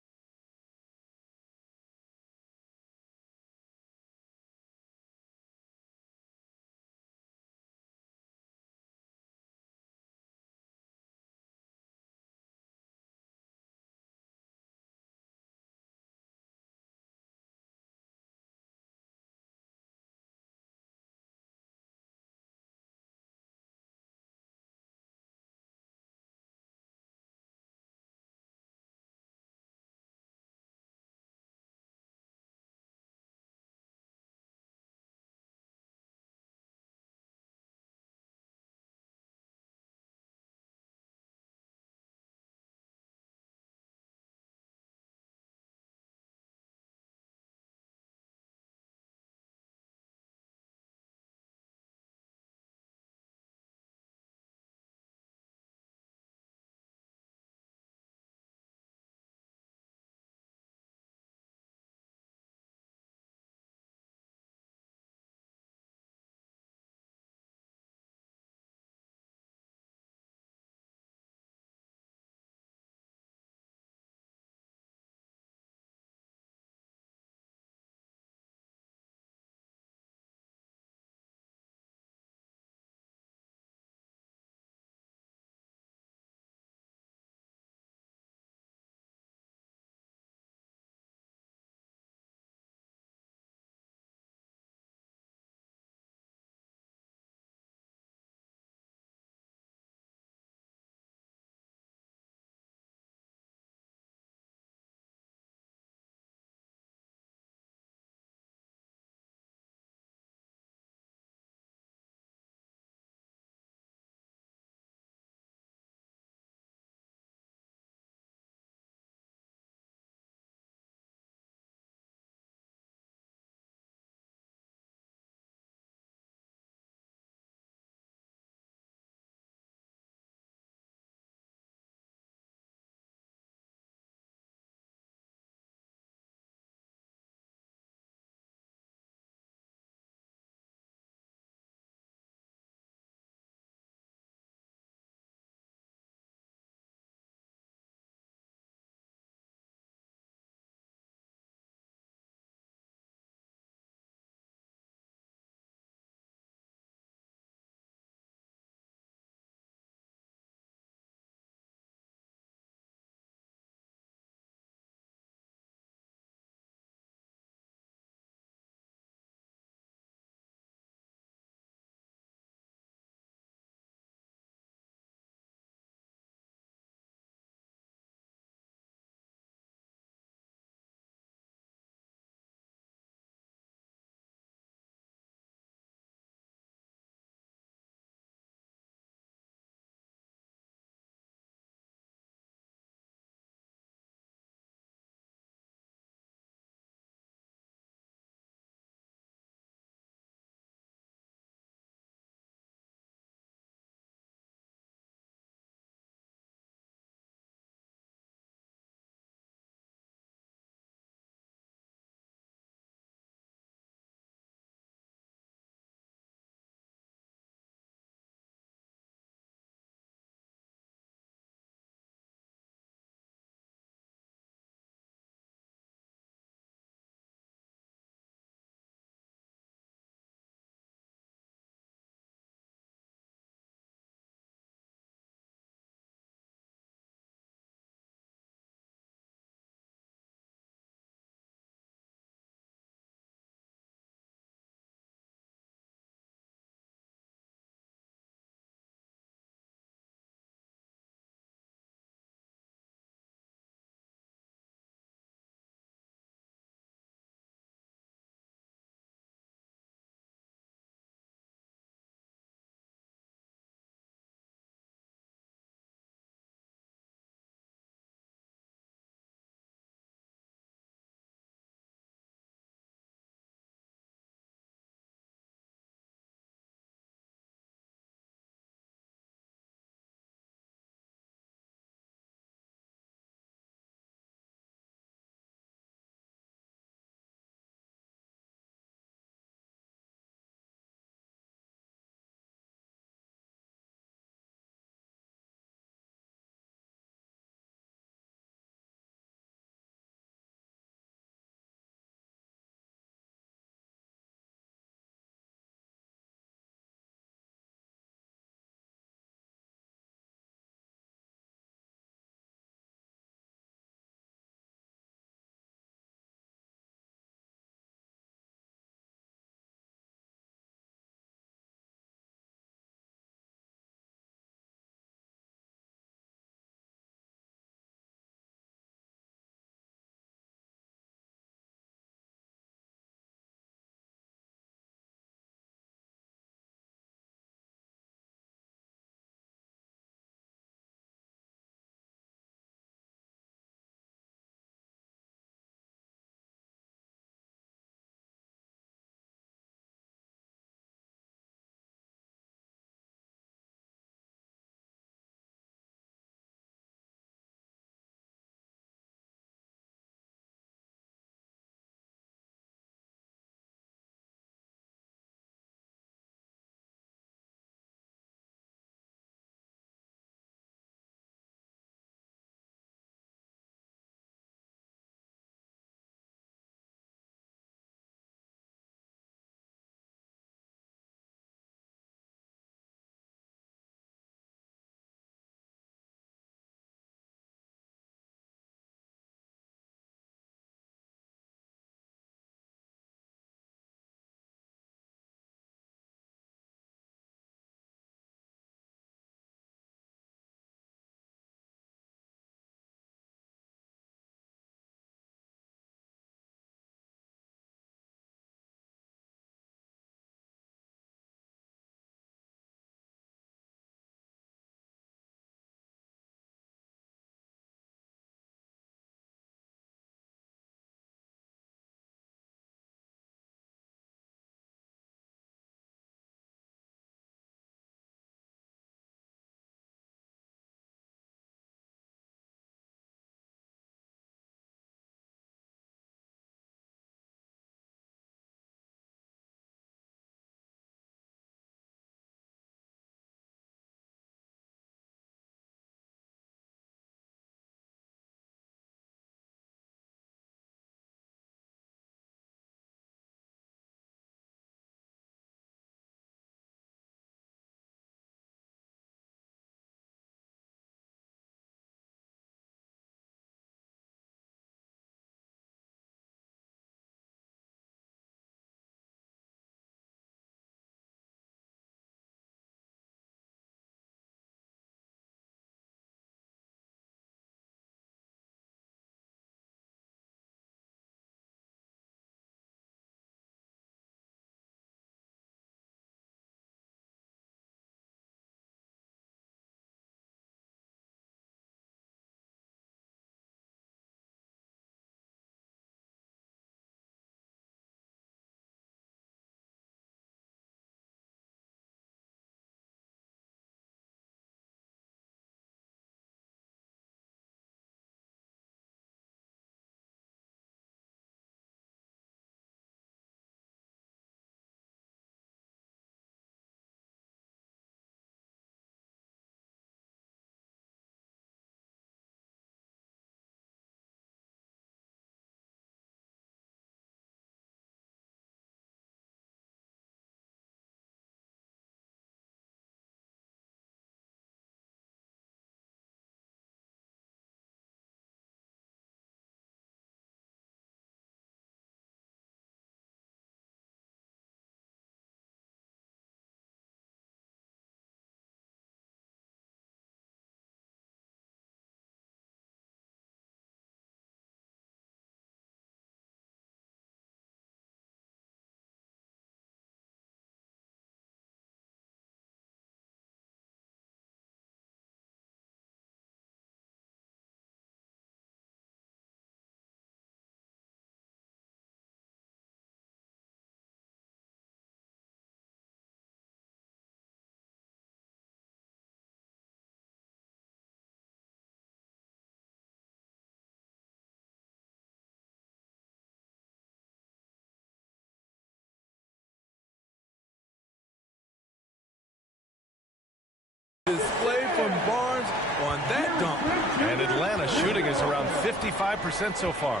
Display from Barnes on that dunk. And Atlanta shooting is around 55% so far.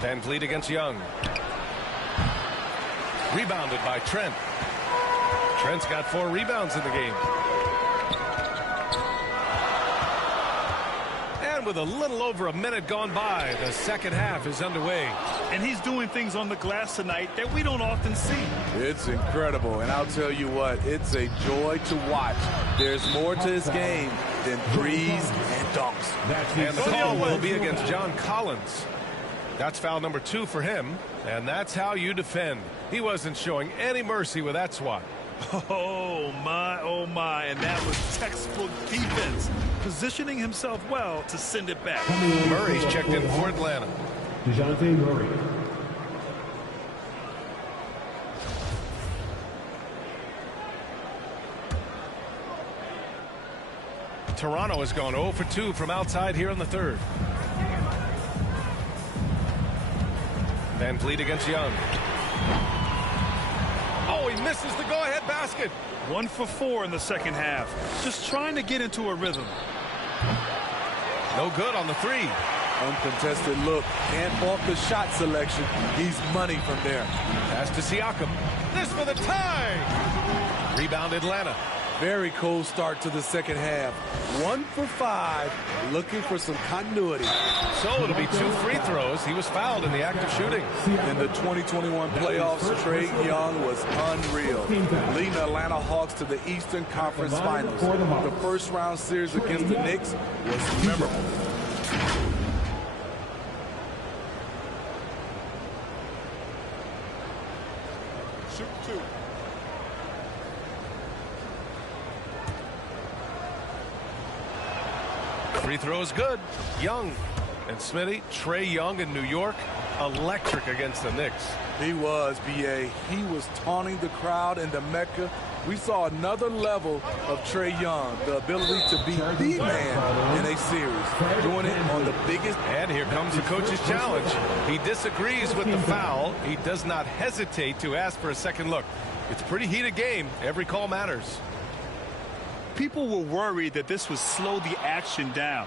Van Vliet against Young. Rebounded by Trent. Trent's got 4 rebounds in the game. And with a little over a minute gone by, the second half is underway. And he's doing things on the glass tonight that we don't often see. It's incredible, and I'll tell you what, it's a joy to watch. There's more to his game than threes and dunks. And the call will be against John Collins. That's foul number 2 for him, and that's how you defend. He wasn't showing any mercy with that swat. Oh my, and that was textbook defense, positioning himself well to send it back. Murray's checked in for Atlanta. DeJounte Murray. Toronto has gone 0 for 2 from outside here in the third. Van Vliet against Young. Oh, he misses the go-ahead basket. 1 for 4 in the second half. Just trying to get into a rhythm. No good on the 3. Uncontested look. Can't balk the shot selection. He's money from there. Pass to Siakam. This for the tie. Rebound Atlanta. Very cold start to the second half. 1 for 5. Looking for some continuity. So it'll be 2 free throws. He was fouled in the act of shooting. In the 2021 playoffs, Trae Young was unreal, leading the Atlanta Hawks to the Eastern Conference Finals. The first round series against the Knicks was memorable. Shoot 2. Free throw is good. Young. And Smitty, Trae Young in New York, electric against the Knicks. He was, B.A. He was taunting the crowd in the Mecca. We saw another level of Trae Young, the ability to be the man in a series, doing it on the biggest. And here comes the coach's challenge. He disagrees with the foul. He does not hesitate to ask for a second look. It's a pretty heated game. Every call matters. People were worried that this would slow the action down.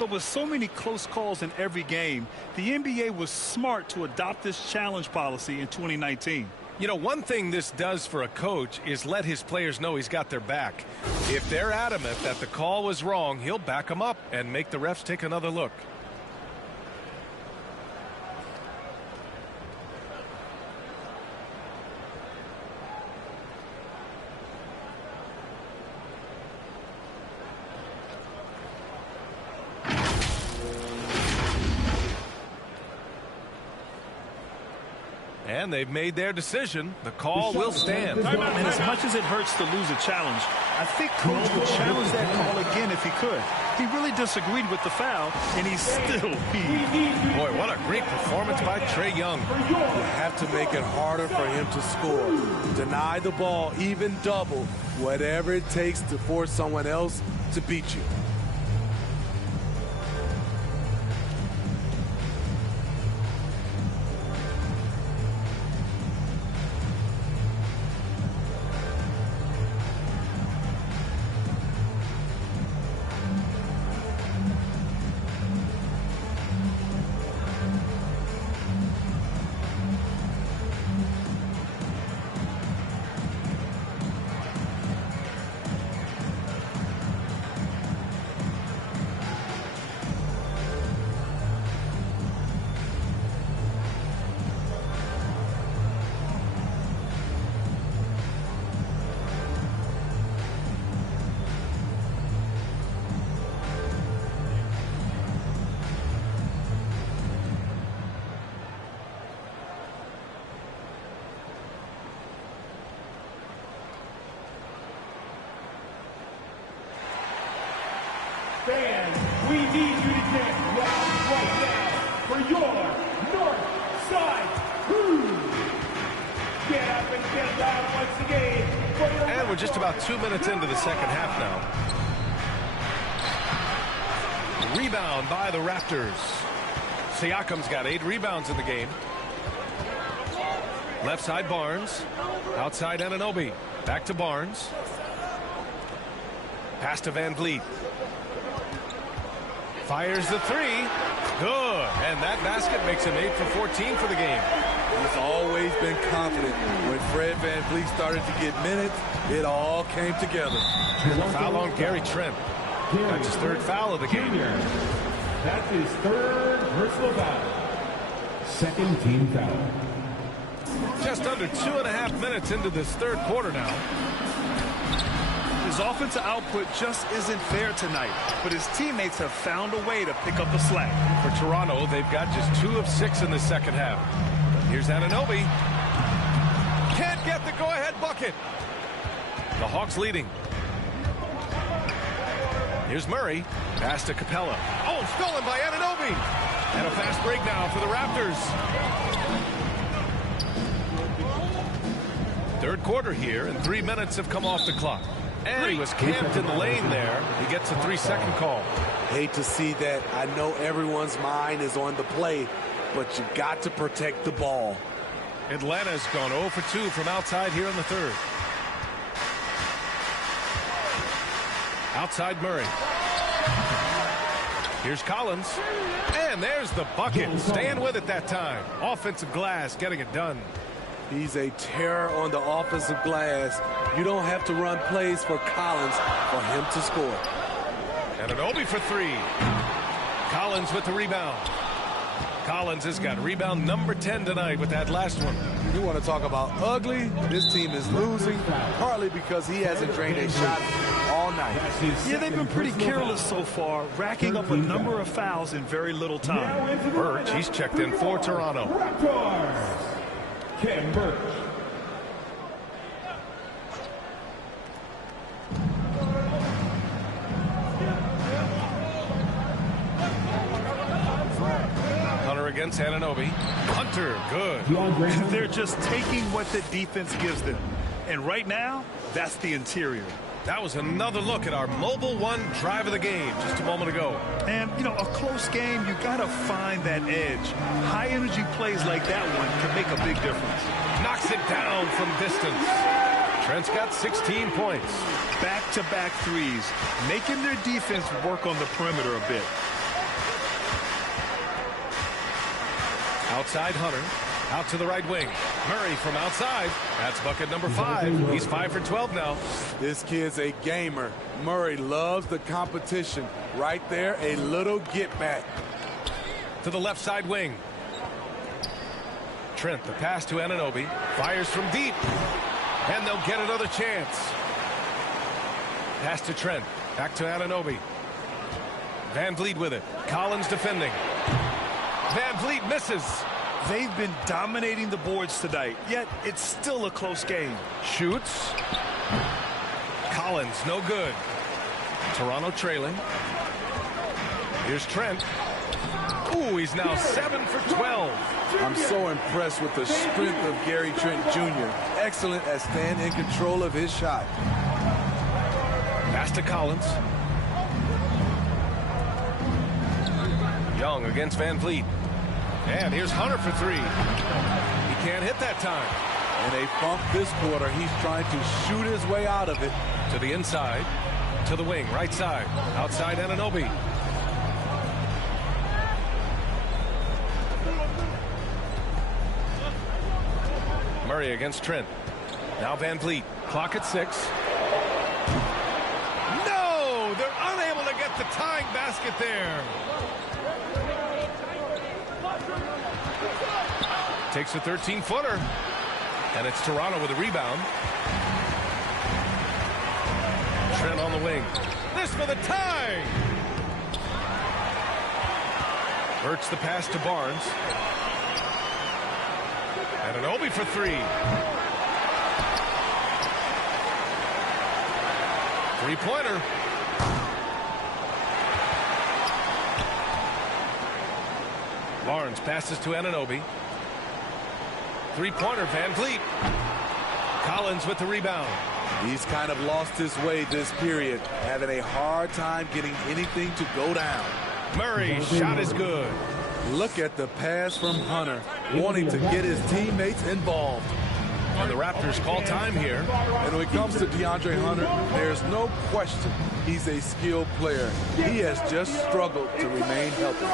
But with so many close calls in every game, the NBA was smart to adopt this challenge policy in 2019. You know, one thing this does for a coach is let his players know he's got their back. If they're adamant that the call was wrong, he'll back them up and make the refs take another look. And they've made their decision. The call will stand. And as much as it hurts to lose a challenge, I think Coach would challenge that call again if he could. He really disagreed with the foul, and he still heaved. Boy, what a great performance by Trae Young. You have to make it harder for him to score. Deny the ball, even double, whatever it takes to force someone else to beat you. Fans, we need you to get loud right now for your North Side Crew. Get up and get loud once again for your. And we're just about 2 minutes into the second half now. Rebound by the Raptors. Siakam's got 8 rebounds in the game. Left side Barnes. Outside Anunoby. Back to Barnes. Pass to Van Vliet. Fires the three. Good. And that basket makes him 8 for 14 for the game. He's always been confident. When Fred Van Vliet started to get minutes, it all came together. A foul on Gary Trent. That's his third foul of the game. That's his third personal foul. Second team foul. Just under 2.5 minutes into this third quarter now. His offensive output just isn't there tonight, but his teammates have found a way to pick up the slack. For Toronto, they've got just 2 of 6 in the second half. Here's Anunoby. Can't get the go-ahead bucket. The Hawks leading. Here's Murray. Pass to Capella. Oh, stolen by Anunoby. And a fast break now for the Raptors. Third quarter here, and 3 minutes have come off the clock. And he was camped in the lane there. He gets a 3-second call. Hate to see that. I know everyone's mind is on the play, but you got to protect the ball. Atlanta's gone 0 for 2 from outside here in the third. Outside Murray. Here's Collins. And there's the bucket. Staying with it that time. Offensive glass getting it done. He's a terror on the offensive glass. You don't have to run plays for Collins for him to score. And Anunoby for 3. Collins with the rebound. Collins has got rebound number 10 tonight with that last one. You want to talk about ugly? This team is losing, partly because he hasn't drained a shot all night. Yeah, they've been pretty careless so far, racking up a number of fouls in very little time. Birch, he's checked in for Toronto. Raptors. Ken Birch. Hunter against Anunoby. Hunter, good. They're just taking what the defense gives them. And right now, that's the interior. That was another look at our Mobile One drive of the game just a moment ago. And, you know, a close game, you got to find that edge. High-energy plays like that one can make a big difference. Knocks it down from distance. Trent's got 16 points. Back-to-back threes, making their defense work on the perimeter a bit. Outside Hunter. Out to the right wing. Murray from outside. That's bucket number 5. He's 5 for 12 now. This kid's a gamer. Murray loves the competition. Right there, a little get back. To the left side wing. Trent, the pass to Anunoby. Fires from deep. And they'll get another chance. Pass to Trent. Back to Anunoby. Van Vliet with it. Collins defending. Van Vliet misses. They've been dominating the boards tonight, yet it's still a close game. Shoots. Collins, no good. Toronto trailing. Here's Trent. Ooh, he's now 7 for 12. I'm so impressed with the strength of Gary Trent Jr. Excellent at staying in control of his shot. Pass to Collins. Young against Van Vliet. And here's Hunter for 3. He can't hit that time. And they bump this quarter. He's trying to shoot his way out of it. To the inside. To the wing. Right side. Outside Anunoby. Murray against Trent. Now Van Vliet. Clock at 6. No! They're unable to get the tying basket there. Takes a 13-footer. And it's Toronto with a rebound. Trent on the wing. This for the tie! Birch the pass to Barnes. And Anunoby for 3. 3-pointer. Barnes passes to Anunoby. 3-pointer, Van Vliet. Collins with the rebound. He's kind of lost his way this period, having a hard time getting anything to go down. Murray's shot is good. Look at the pass from Hunter, wanting to get his teammates involved. And the Raptors call time here. And when it comes to DeAndre Hunter, there's no question he's a skilled player. He has just struggled to remain healthy.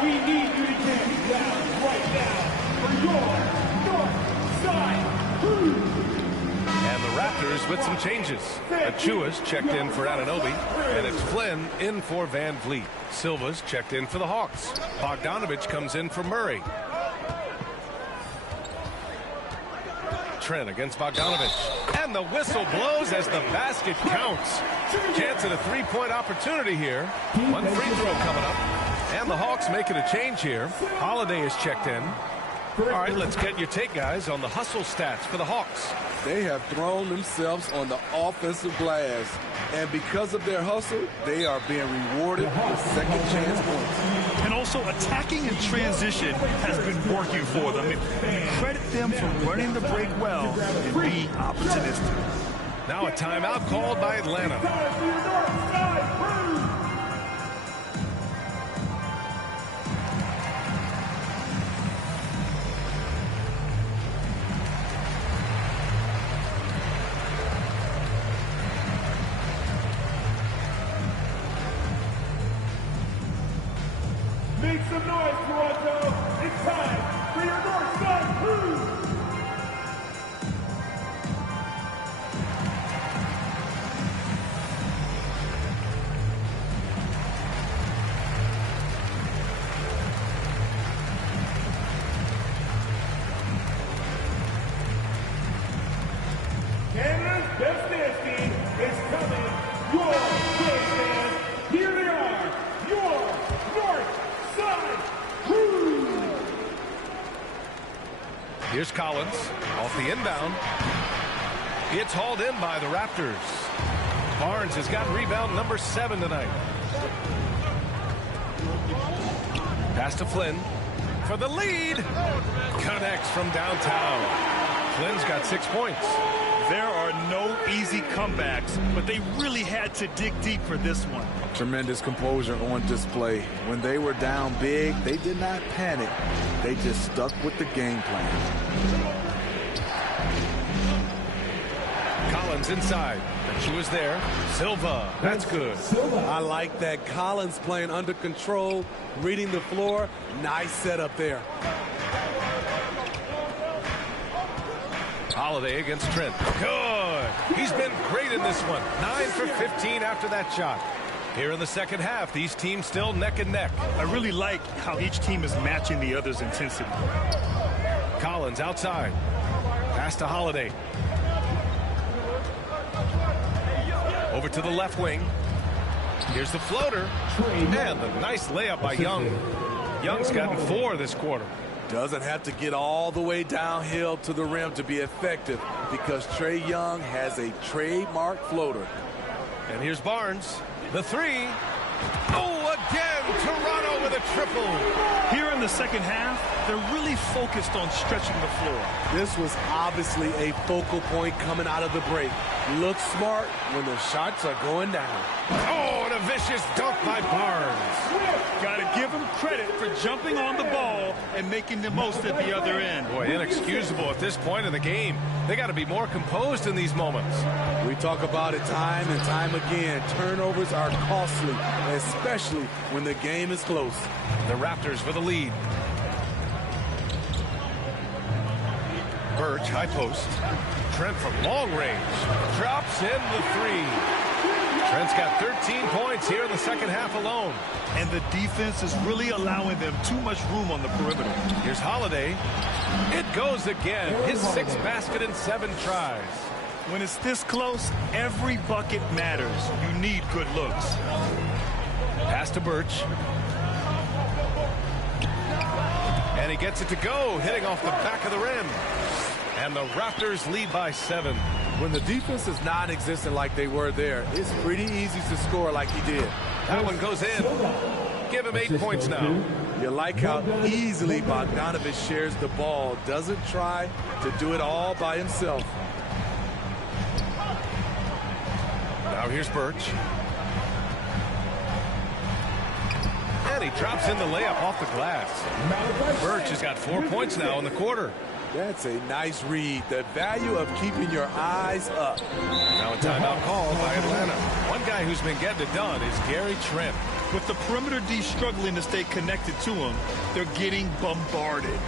We need you to get down right now for your North Side Crew. And the Raptors with some changes. Achua's checked in for Anunoby, and it's Flynn in for Van Vliet. Silva's checked in for the Hawks. Bogdanovich comes in for Murray. Trent against Bogdanovich. And the whistle blows as the basket counts. Chance at a three-point opportunity here. One free throw coming up. And the Hawks making a change here. Holiday is checked in. All right, let's get your take, guys, on the hustle stats for the Hawks. They have thrown themselves on the offensive glass. And because of their hustle, they are being rewarded with second chance points. And also attacking in transition has been working for them. You credit them for running the break well and being opportunistic. Now a timeout called by Atlanta. Make some noise, Toronto. It's time for your North Side Crew. Canada's best dance team is coming your way, fans. Here they are, your North Side Crew. Here's Collins off the inbound. It's hauled in by the Raptors. Barnes has got rebound number 7 tonight. Pass to Flynn for the lead. Connects from downtown. Flynn's got 6 points. There are no easy comebacks, but they really had to dig deep for this one. Tremendous composure on display. When they were down big, they did not panic. They just stuck with the game plan. Collins inside. She was there. Silva. That's good. I like that. Collins playing under control, reading the floor. Nice setup there. Holiday against Trent. Good. He's been great in this one. 9 for 15 after that shot. Here in the second half, these teams still neck and neck. I really like how each team is matching the other's intensity. Collins outside. Pass to Holiday. Over to the left wing. Here's the floater. And the nice layup by Young. Young's gotten 4 this quarter. Doesn't have to get all the way downhill to the rim to be effective because Trae Young has a trademark floater. And here's Barnes. The 3. Oh, again, Toronto with a triple. Here in the second half, they're really focused on stretching the floor. This was obviously a focal point coming out of the break. Look smart when the shots are going down. Oh, and a vicious dunk by Barnes. Got to give him credit for jumping on the ball and making the most at the other end. Boy, inexcusable at this point in the game. They got to be more composed in these moments. We talk about it time and time again. Turnovers are costly, especially when the game is close. The Raptors with a lead. Birch, high post. Trent from long range. Drops in the three. Trent's got 13 points here in the second half alone. And the defense is really allowing them too much room on the perimeter. Here's Holiday. It goes again. His 6th basket in 7 tries. When it's this close, every bucket matters. You need good looks. Pass to Birch. And he gets it to go, hitting off the back of the rim. And the Raptors lead by 7. When the defense is non-existent like they were there, it's pretty easy to score like he did. That one goes in. Give him 8 points now. You like how easily Bogdanovich shares the ball. Doesn't try to do it all by himself. Now here's Birch. And he drops in the layup off the glass. Birch has got 4 points now in the quarter. That's a nice read. The value of keeping your eyes up. Now a timeout called by Atlanta. One guy who's been getting it done is Gary Trent. With the perimeter D struggling to stay connected to him, they're getting bombarded.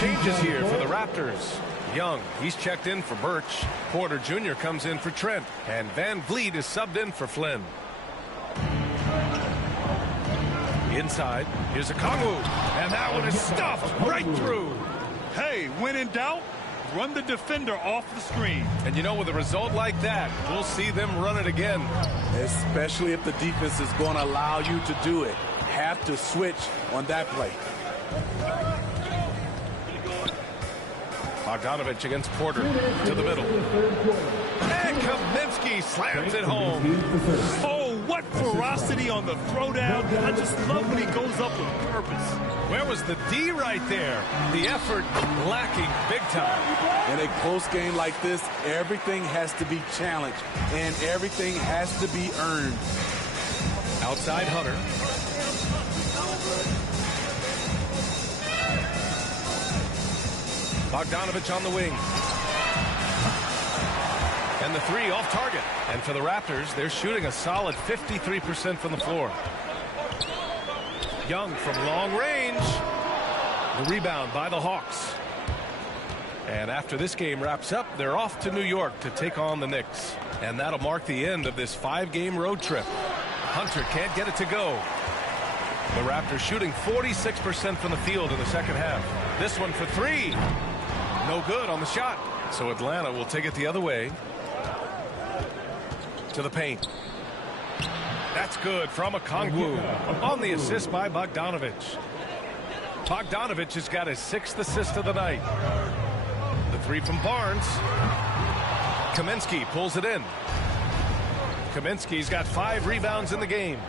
Changes here for the Raptors. Young, he's checked in for Birch. Porter Jr. comes in for Trent. And Van Vliet is subbed in for Flynn. Inside, here's a Kongwu. And that one is stuffed right through. Hey, when in doubt, run the defender off the screen. And you know, with a result like that, we'll see them run it again. Especially if the defense is going to allow you to do it. Have to switch on that play. Bogdanovich against Porter to the middle. And Kaminsky slams it home. Oh, what ferocity on the throwdown. I just love when he goes up with purpose. Where was the D right there? The effort lacking big time. In a close game like this, everything has to be challenged and everything has to be earned. Outside Hunter. Bogdanovich on the wing. And the three off target. And for the Raptors, they're shooting a solid 53% from the floor. Young from long range. The rebound by the Hawks. And after this game wraps up, they're off to New York to take on the Knicks. And that'll mark the end of this 5-game road trip. Hunter can't get it to go. The Raptors shooting 46% from the field in the second half. This one for three. No good on the shot. So Atlanta will take it the other way. To the paint. That's good from Okongwu. On the assist by Bogdanovich. Bogdanovich has got his 6th assist of the night. The three from Barnes. Kaminsky pulls it in. Kaminsky's got 5 rebounds in the game.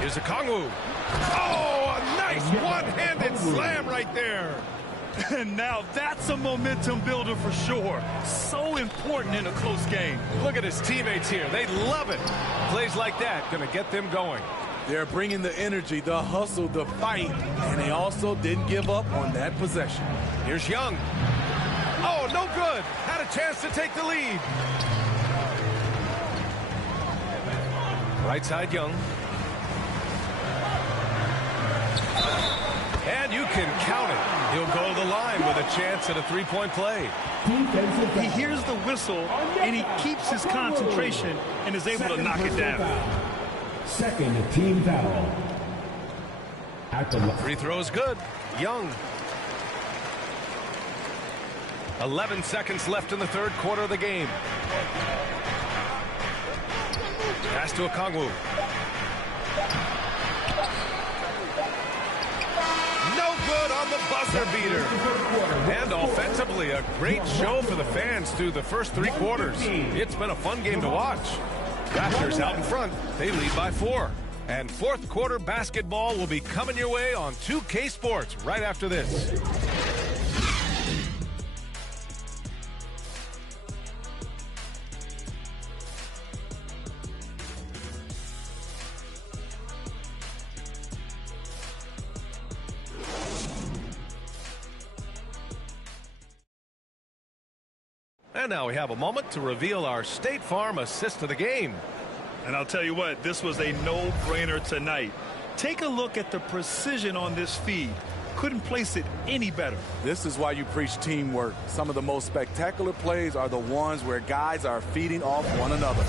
Here's Okongwu. Oh, a nice one-handed slam right there. And now that's a momentum builder for sure. So important in a close game. Look at his teammates here. They love it. Plays like that going to get them going. They're bringing the energy, the hustle, the fight, and they also didn't give up on that possession. Here's Young. Oh, no good. Had a chance to take the lead. Right side, Young. And you can count it. He'll go to the line with a chance at a three-point play. He hears the whistle, and he keeps his concentration and is able to knock it down. Second team foul. Free throw is good. Young. 11 seconds left in the third quarter of the game. Pass to Okongwu. No good on the buzzer beater. And offensively, a great show for the fans through the first three quarters. It's been a fun game to watch. Raptors out in front. They lead by 4. And fourth quarter basketball will be coming your way on 2K Sports right after this. And now we have a moment to reveal our State Farm assist of the game. And I'll tell you what, this was a no-brainer tonight. Take a look at the precision on this feed. Couldn't place it any better. This is why you preach teamwork. Some of the most spectacular plays are the ones where guys are feeding off one another.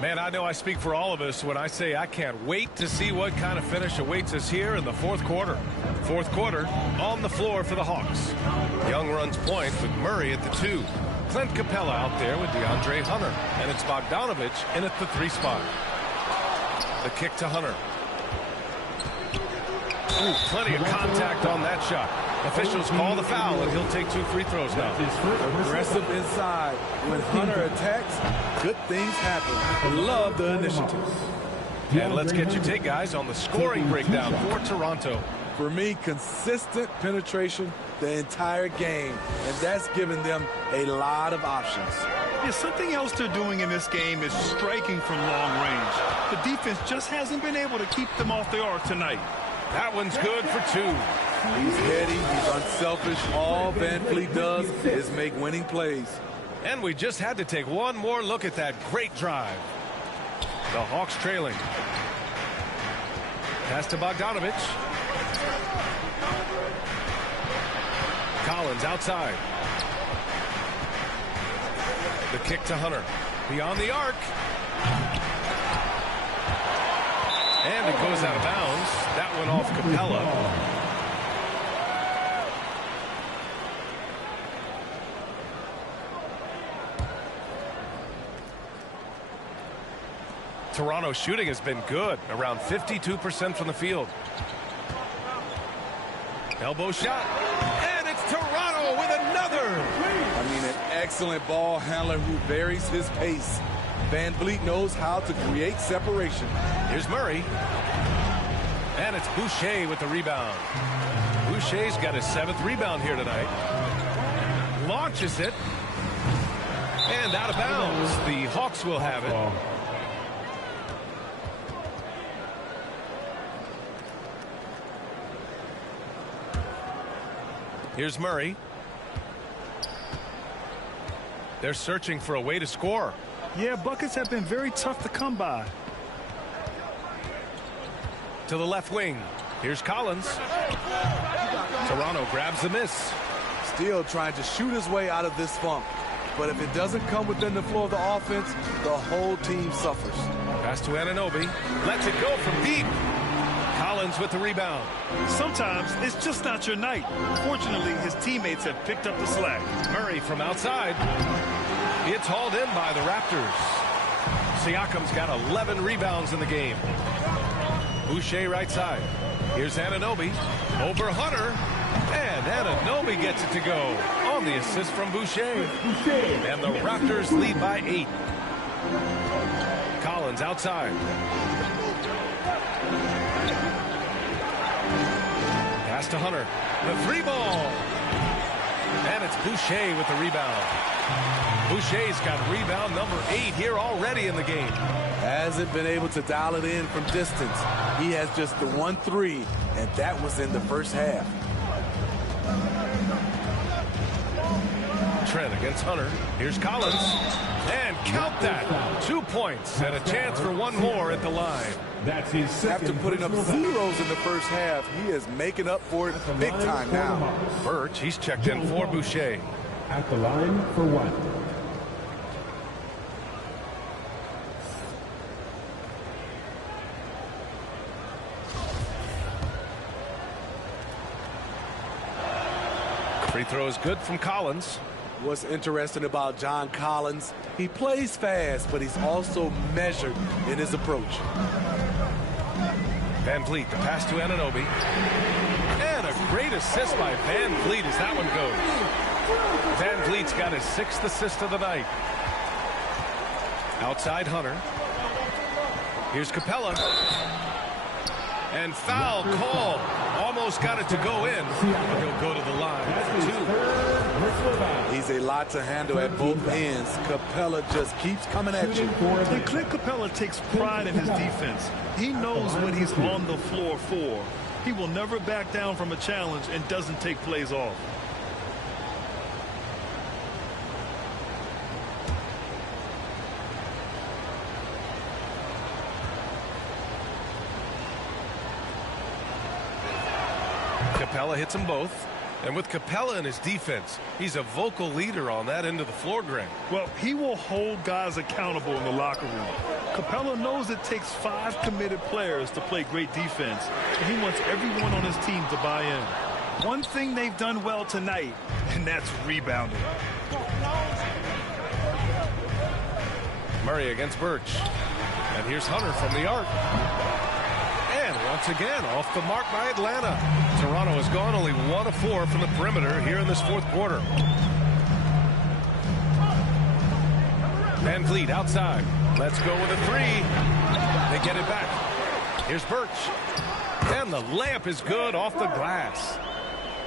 Man, I know I speak for all of us when I say I can't wait to see what kind of finish awaits us here in the fourth quarter. Fourth quarter on the floor for the Hawks. Young runs point with Murray at the 2. Clint Capella out there with DeAndre Hunter. And it's Bogdanovich in at the 3 spot. The kick to Hunter. Ooh, plenty of contact on that shot. Officials call the foul, and he'll take 2 free throws now. Aggressive inside. When Hunter attacks, good things happen. Love the initiative. And let's get your take, guys, on the scoring breakdown for Toronto. For me, consistent penetration the entire game, and that's given them a lot of options. Yeah, something else they're doing in this game is striking from long range. The defense just hasn't been able to keep them off the arc tonight. That one's good for 2. He's heady, he's unselfish. All Van Fleet does is make winning plays. And we just had to take one more look at that great drive. The Hawks trailing. Pass to Bogdanovich. Collins outside. The kick to Hunter. Beyond the arc. And it goes out of bounds. That went off Capella. Toronto's shooting has been good, around 52% from the field. Elbow shot, and it's Toronto with another. I mean, an excellent ball handler who varies his pace. Van Vliet knows how to create separation. Here's Murray. And it's Boucher with the rebound. Boucher's got his 7th rebound here tonight. Launches it. And out of bounds. The Hawks will have it. Here's Murray. They're searching for a way to score. Yeah, buckets have been very tough to come by. To the left wing. Here's Collins. Toronto grabs the miss. Still trying to shoot his way out of this funk. But if it doesn't come within the flow of the offense, the whole team suffers. Pass to Anunoby. Lets it go from deep. Collins with the rebound. Sometimes it's just not your night. Fortunately, his teammates have picked up the slack. Murray from outside. It's hauled in by the Raptors. Siakam's got 11 rebounds in the game. Boucher right side. Here's Anunoby. Over Hunter. And Anunoby gets it to go on the assist from Boucher. And the Raptors lead by 8. Collins outside. Pass to Hunter. The 3-ball. And it's Boucher with the rebound. Boucher's got rebound number 8 here already in the game. Hasn't been able to dial it in from distance. He has just the 1-3, and that was in the first half. Trent against Hunter. Here's Collins. And count that. 2 points and a chance for one more at the line. That's his second. After putting up zeros in the first half, he is making up for it big time now. Birch, he's checked in for Boucher. At the line for 1. Free throw is good from Collins. What's interesting about John Collins, he plays fast, but he's also measured in his approach. Van Vliet, the pass to Anunoby. And a great assist by Van Vliet as that one goes. Van Vliet's got his 6th assist of the night. Outside Hunter. Here's Capella. And foul call. Almost got it to go in. But he'll go to the line for 2. He's a lot to handle at both ends. Capella just keeps coming at you. And Clint Capella takes pride in his defense. He knows what he's on the floor for. He will never back down from a challenge and doesn't take plays off. Capella hits them both. And with Capella in his defense, he's a vocal leader on that end of the floor, Greg. Well, he will hold guys accountable in the locker room. Capella knows it takes 5 committed players to play great defense, and he wants everyone on his team to buy in. One thing they've done well tonight, and that's rebounding. Murray against Birch. And here's Hunter from the arc. And once again, off the mark by Atlanta. Toronto has gone only 1 of 4 from the perimeter here in this 4th quarter. Van Vliet outside. Let's go with a 3. They get it back. Here's Birch. And the layup is good off the glass.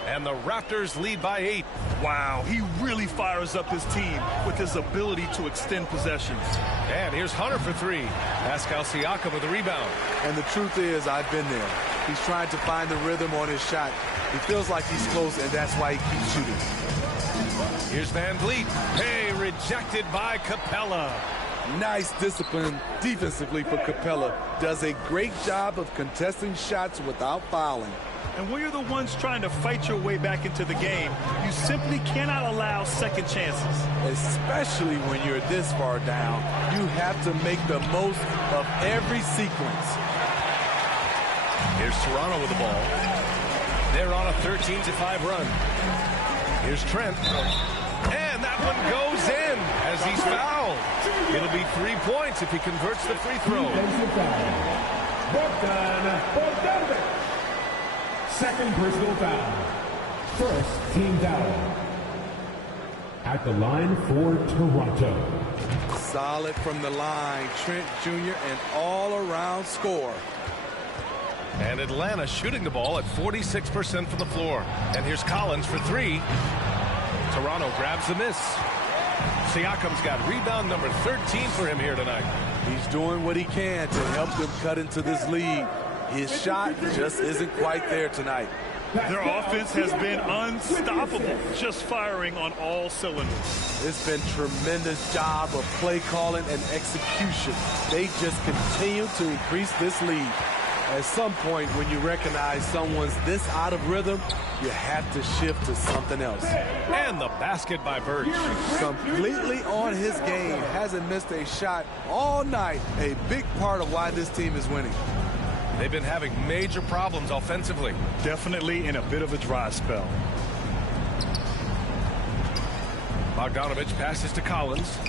And the Raptors lead by 8. Wow, he really fires up his team with his ability to extend possessions. And here's Hunter for 3. Pascal Siakam with the rebound. And the truth is, I've been there. He's trying to find the rhythm on his shot. He feels like he's close, and that's why he keeps shooting. Here's Van Vliet. Hey, rejected by Capella. Nice discipline defensively for Capella. Does a great job of contesting shots without fouling. And when you're the ones trying to fight your way back into the game, you simply cannot allow second chances. Especially when you're this far down, you have to make the most of every sequence. Here's Toronto with the ball. They're on a 13-5 run. Here's Trent. And that one goes in as he's fouled. It'll be 3 points if he converts the free throw. Bogdanovic. Second personal foul. First team foul. At the line for Toronto. Solid from the line. Trent Jr. an all-around score. And Atlanta shooting the ball at 46% from the floor. And here's Collins for 3. Toronto grabs the miss. Siakam's got rebound number 13 for him here tonight. He's doing what he can to help them cut into this lead. His shot just isn't quite there tonight. Their offense has been unstoppable, just firing on all cylinders. It's been tremendous job of play calling and execution. They just continue to increase this lead. At some point, when you recognize someone's this out of rhythm, you have to shift to something else. And the basket by Birch. Completely on his game. Hasn't missed a shot all night. A big part of why this team is winning. They've been having major problems offensively. Definitely in a bit of a dry spell. Bogdanovic passes to Collins.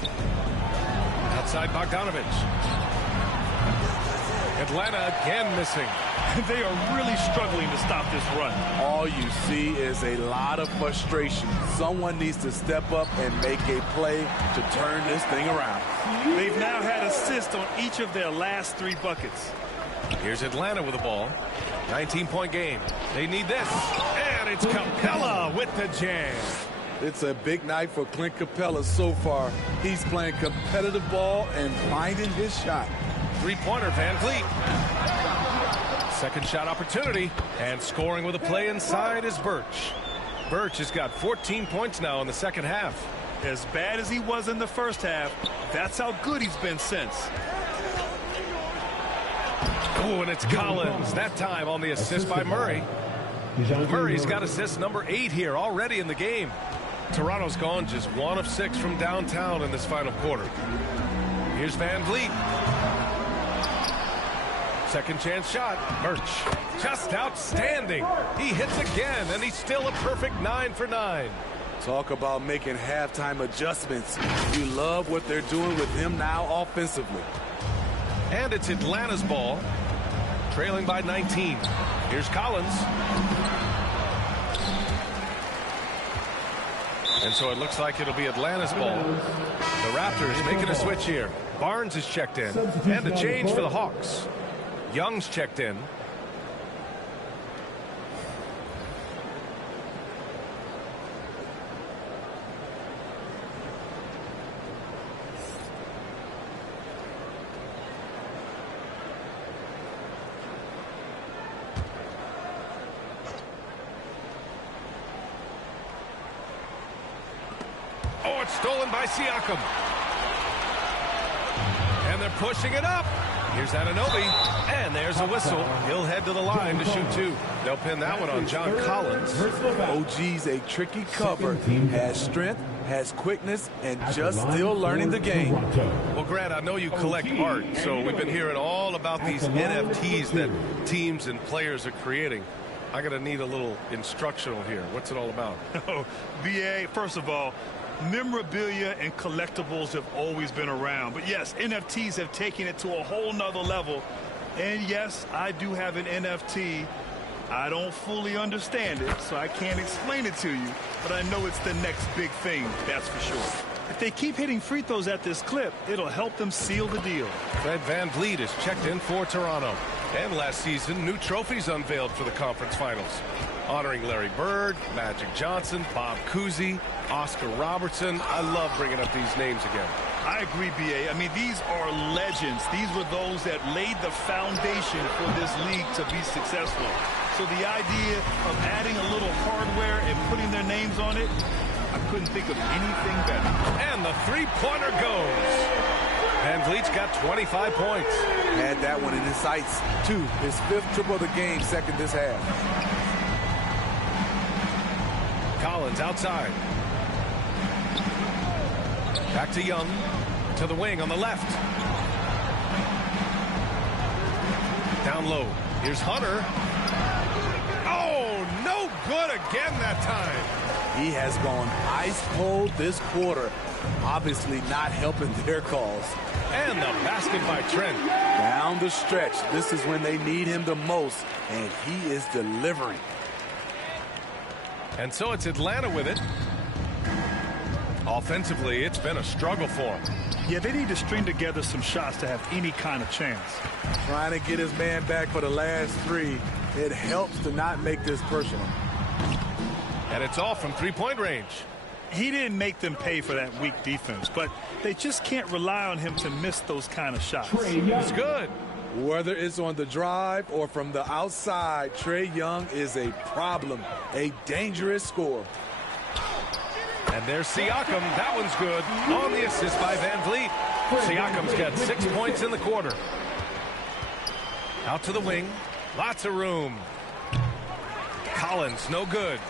Outside Bogdanovic. Atlanta again missing. They are really struggling to stop this run. All you see is a lot of frustration. Someone needs to step up and make a play to turn this thing around. They've now had assists on each of their last 3 buckets. Here's Atlanta with the ball. 19-point game. They need this. And it's Capella with the jam. It's a big night for Clint Capella so far. He's playing competitive ball and finding his shot. Three-pointer, Van Vliet. Second shot opportunity. And scoring with a play inside is Birch. Birch has got 14 points now in the second half. As bad as he was in the first half, that's how good he's been since. Oh, and it's Collins. That time on the assist by Murray. Murray's got assist number 8 here already in the game. Toronto's gone just 1 of 6 from downtown in this final quarter. Here's Van Vliet. Second chance shot. Birch. Just outstanding. He hits again, and he's still a perfect 9 for 9. Talk about making halftime adjustments. You love what they're doing with him now offensively. And it's Atlanta's ball. Trailing by 19. Here's Collins. And so it looks like it'll be Atlanta's ball. The Raptors making a switch here. Barnes is checked in. And a change for the Hawks. Young's checked in. Oh, it's stolen by Siakam. And they're pushing it up. Here's Anunoby. And there's a whistle. He'll head to the line to shoot 2. They'll pin that one on John Collins. OG's a tricky cover. Has strength, has quickness, and just still learning the game. Well, Grant, I know you collect art, so we've been hearing all about these NFTs that teams and players are creating. I'm going to need a little instructional here. What's it all about? Oh, BA, first of all, memorabilia and collectibles have always been around. But yes, NFTs have taken it to a whole nother level. And yes, I do have an NFT. I don't fully understand it, so I can't explain it to you. But I know it's the next big thing, that's for sure. If they keep hitting free throws at this clip, it'll help them seal the deal. Fred Van Vliet is checked in for Toronto. And last season, new trophies unveiled for the conference finals, honoring Larry Bird, Magic Johnson, Bob Cousy, Oscar Robertson. I love bringing up these names again. I agree, BA. I mean, these are legends. These were those that laid the foundation for this league to be successful. So the idea of adding a little hardware and putting their names on it, I couldn't think of anything better. And the three-pointer goes. Van Vliet's got 25 points. Had that one in his sights, too. His 5th triple of the game, second this half. Collins outside. Back to Young. To the wing on the left. Down low. Here's Hunter. Oh, no good again that time. He has gone ice cold this quarter. Obviously not helping their cause. And the basket by Trent. Down the stretch. This is when they need him the most, and he is delivering. And so it's Atlanta with it. Offensively, it's been a struggle for him. Yeah, they need to string together some shots to have any kind of chance. Trying to get his man back for the last 3. It helps to not make this personal. And it's all from three-point range. He didn't make them pay for that weak defense, but they just can't rely on him to miss those kind of shots. It's good. Whether it's on the drive or from the outside, Trae Young is a problem, a dangerous scorer. And there's Siakam. That one's good. On the assist by Van Vliet. Siakam's got 6 points in the quarter. Out to the wing. Lots of room. Collins, no good.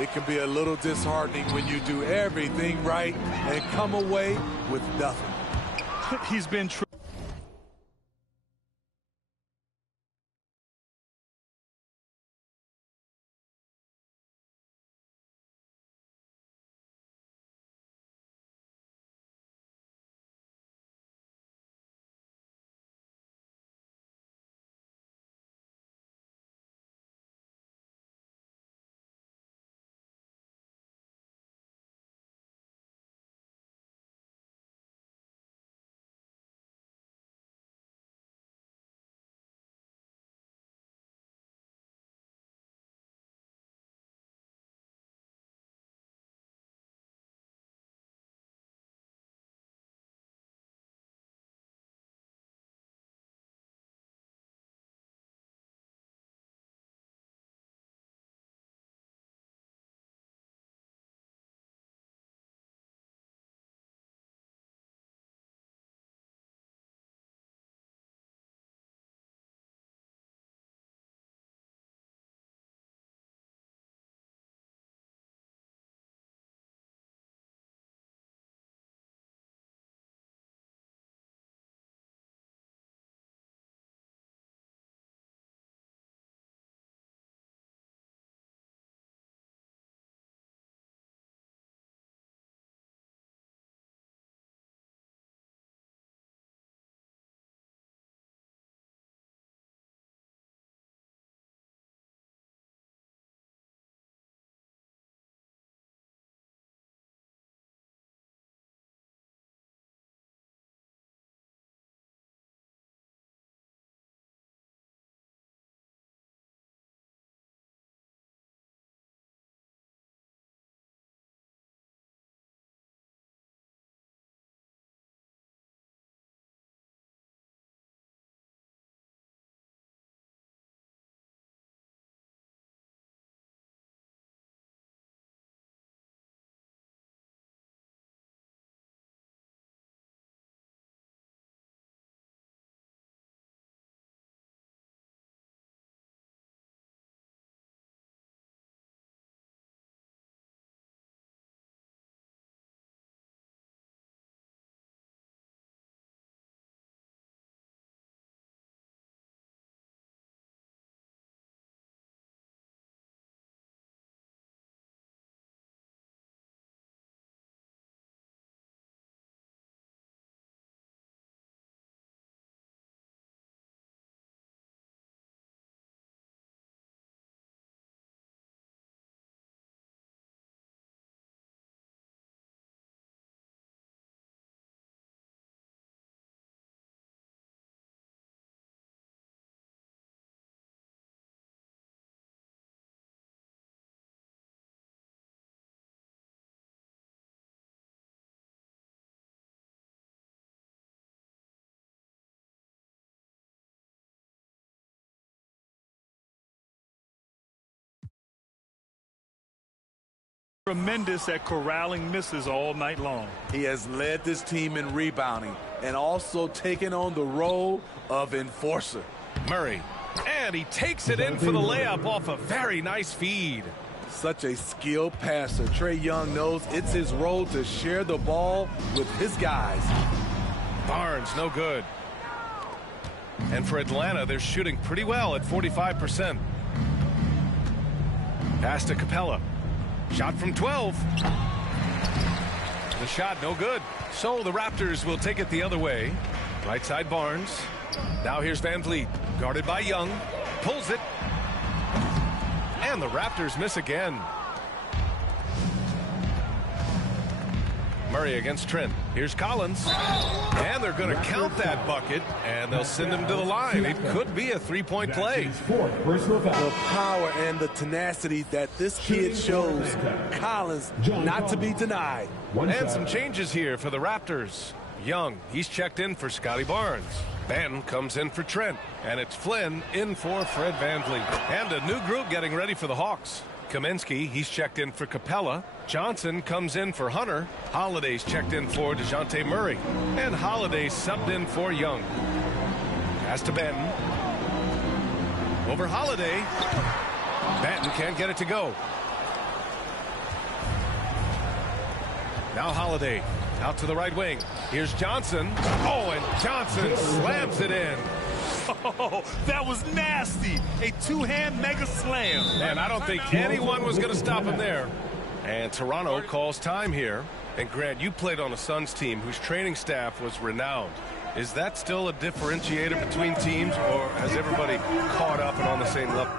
It can be a little disheartening when you do everything right and come away with nothing. He's been true. tremendous at corralling misses all night long. He has led this team in rebounding and also taken on the role of enforcer. Murray, and he takes it in for the layup off a very nice feed. Such a skilled passer. Trae Young knows it's his role to share the ball with his guys. Barnes, no good. And for Atlanta, they're shooting pretty well at 45%. Pass to Capella. Shot from 12. The shot no good. So the Raptors will take it the other way. Right side Barnes. Now here's Van Vliet. Guarded by Young. Pulls it. And the Raptors miss again. Murray against Trent. Here's Collins. And they're going to count that bucket, and they'll send him to the line. It could be a three-point play. The power and the tenacity that this kid shows. Collins, not to be denied. And some changes here for the Raptors. Young, he's checked in for Scotty Barnes. Ben comes in for Trent. And it's Flynn in for Fred VanVleet. And a new group getting ready for the Hawks. Kaminsky, he's checked in for Capella. Johnson comes in for Hunter. Holiday's checked in for DeJounte Murray. And Holiday subbed in for Young. Pass to Benton. Over Holiday. Benton can't get it to go. Now Holiday out to the right wing. Here's Johnson. Oh, and Johnson slams it in. Oh, that was nasty. A two-hand mega slam. And I don't think anyone was going to stop him there. And Toronto calls time here. And Grant, you played on a Suns team whose training staff was renowned. Is that still a differentiator between teams, or has everybody caught up and on the same level?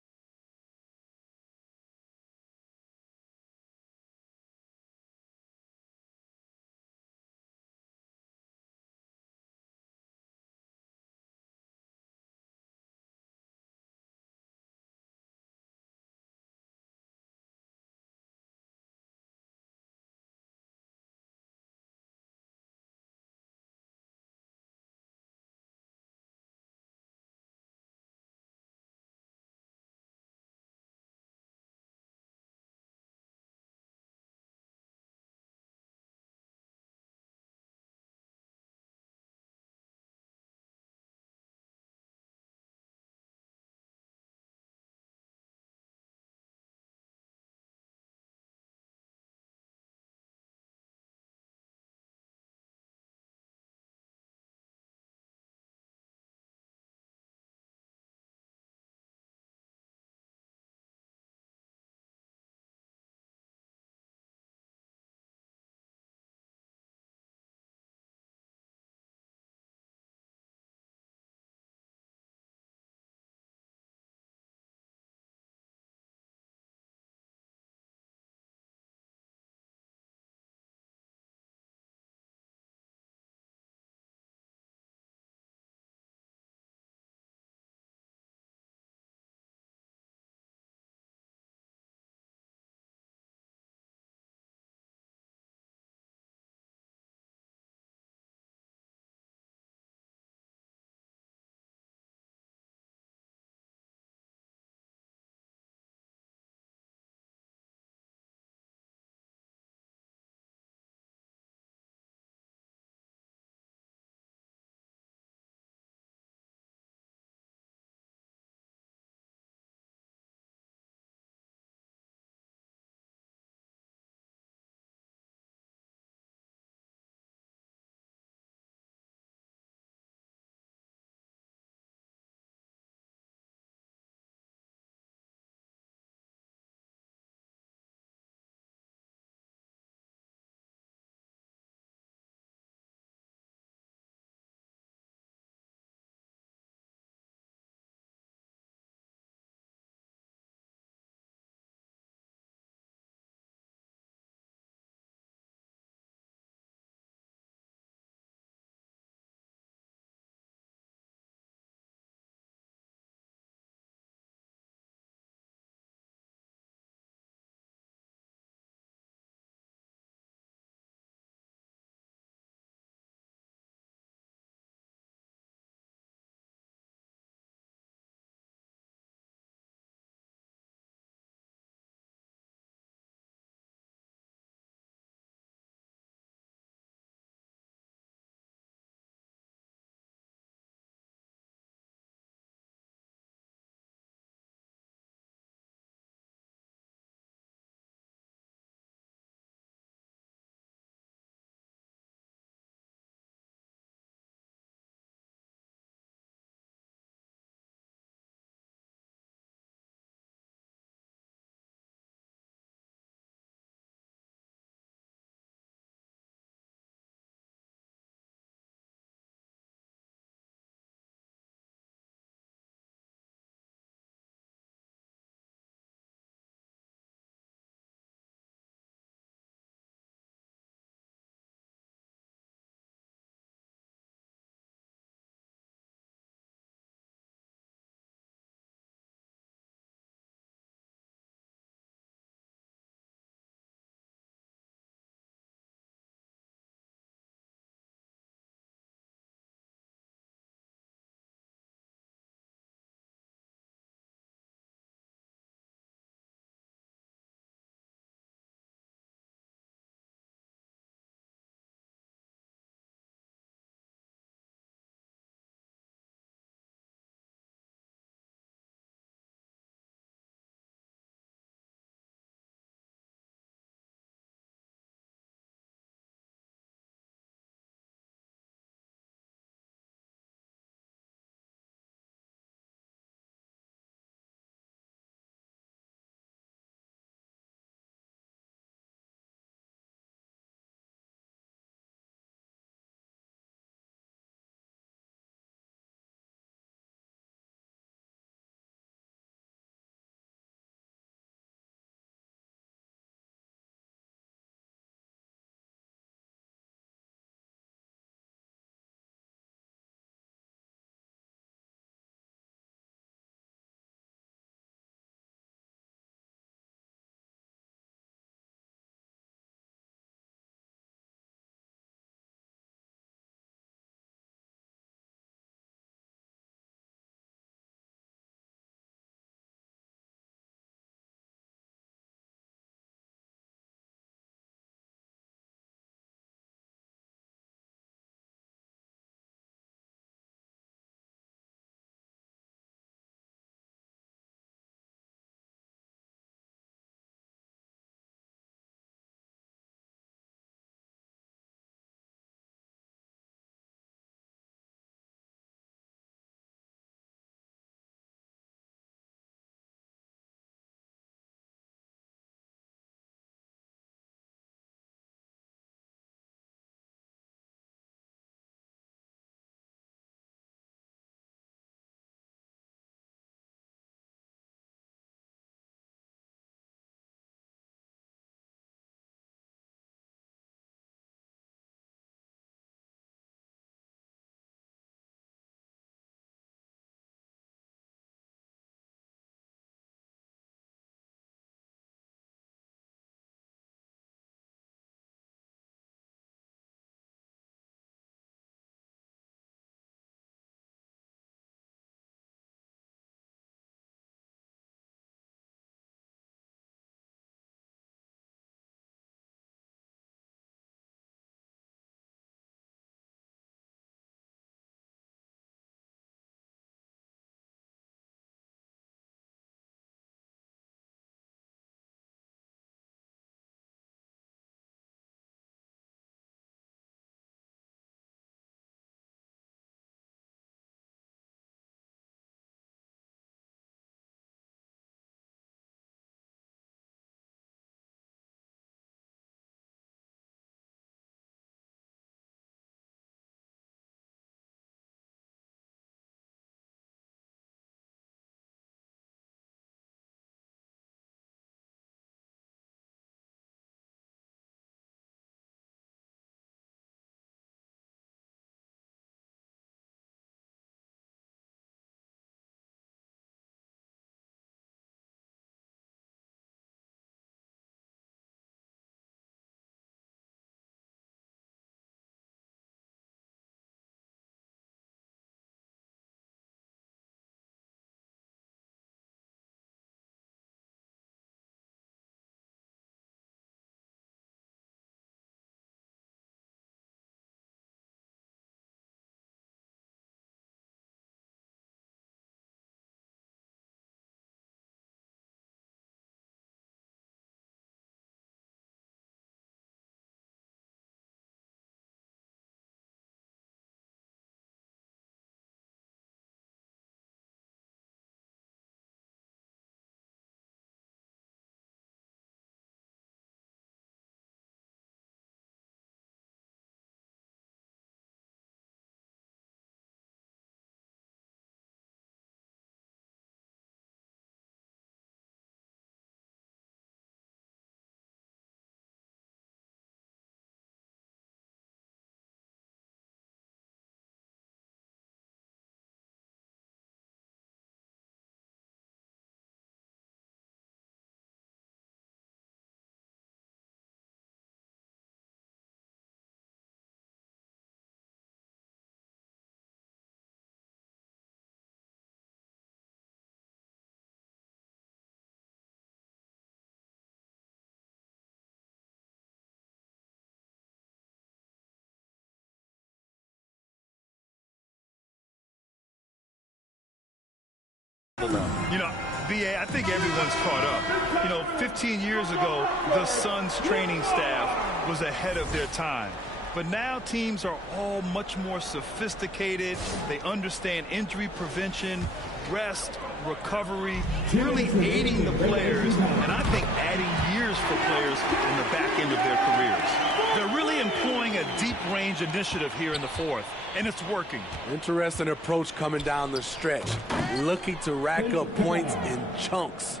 You know, BA, I think everyone's caught up. You know, 15 years ago, the Suns training staff was ahead of their time. But now teams are all much more sophisticated. They understand injury prevention, rest, recovery, really aiding the players, and I think adding years for players in the back end of their careers. They're really employing a deep range initiative here in the fourth, and it's working. Interesting approach coming down the stretch, looking to rack up points in chunks.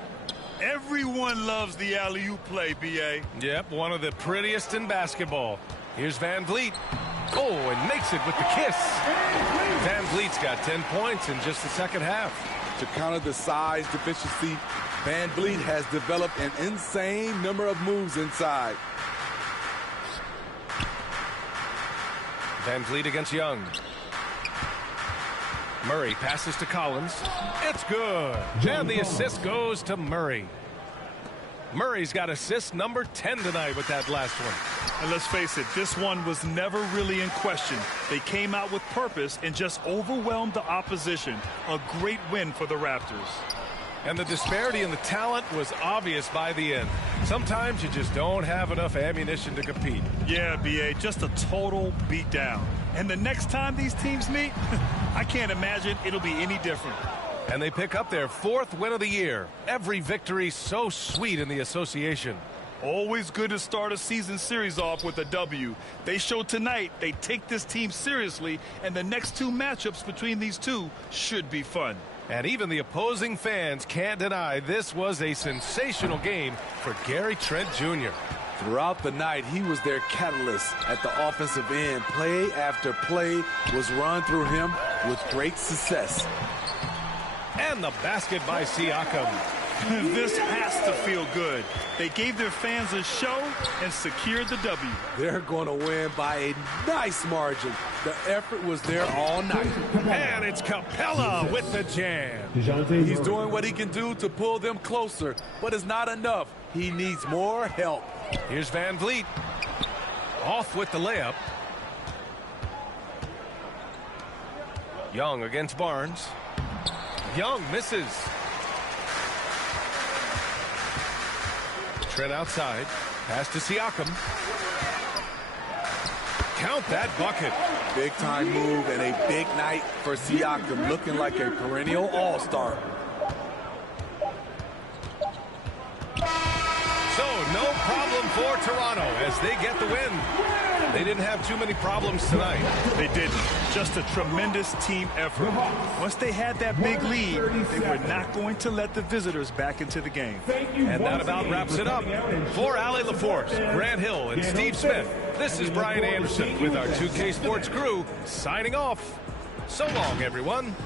Everyone loves the alley-oop play, BA. Yep, one of the prettiest in basketball. Here's Van Vliet. Oh, and makes it with the kiss. Van Vliet's got 10 points in just the second half. To counter the size deficiency, Van Vliet has developed an insane number of moves inside. Van Vliet against Young. Murray passes to Collins. It's good. And the assist goes to Murray. Murray's got assist number 10 tonight with that last one. And let's face it, this one was never really in question. They came out with purpose and just overwhelmed the opposition. A great win for the Raptors. And the disparity in the talent was obvious by the end. Sometimes you just don't have enough ammunition to compete. Yeah, BA, just a total beatdown. And the next time these teams meet, I can't imagine it'll be any different. And they pick up their 4th win of the year. Every victory so sweet in the association. Always good to start a season series off with a W. They showed tonight they take this team seriously, and the next 2 matchups between these two should be fun. And even the opposing fans can't deny this was a sensational game for Gary Trent Jr. Throughout the night, he was their catalyst at the offensive end. Play after play was run through him with great success. And the basket by Siakam. This has to feel good. They gave their fans a show and secured the W. They're going to win by a nice margin. The effort was there all night. And it's Capella with the jam. He's doing what he can do to pull them closer, but it's not enough. He needs more help. Here's Van Vliet. Off with the layup. Young against Barnes. Young misses. Trent outside. Pass to Siakam. Count that bucket. Big time move and a big night for Siakam, looking like a perennial all-star. So no problem for Toronto as they get the win. They didn't have too many problems tonight. They didn't. Just a tremendous team effort. Once they had that big lead, they were not going to let the visitors back into the game. And that about wraps it up. For Allie LaForce, Grant Hill, and Steve Smith, this is Brian Anderson with our 2K Sports crew signing off. So long, everyone.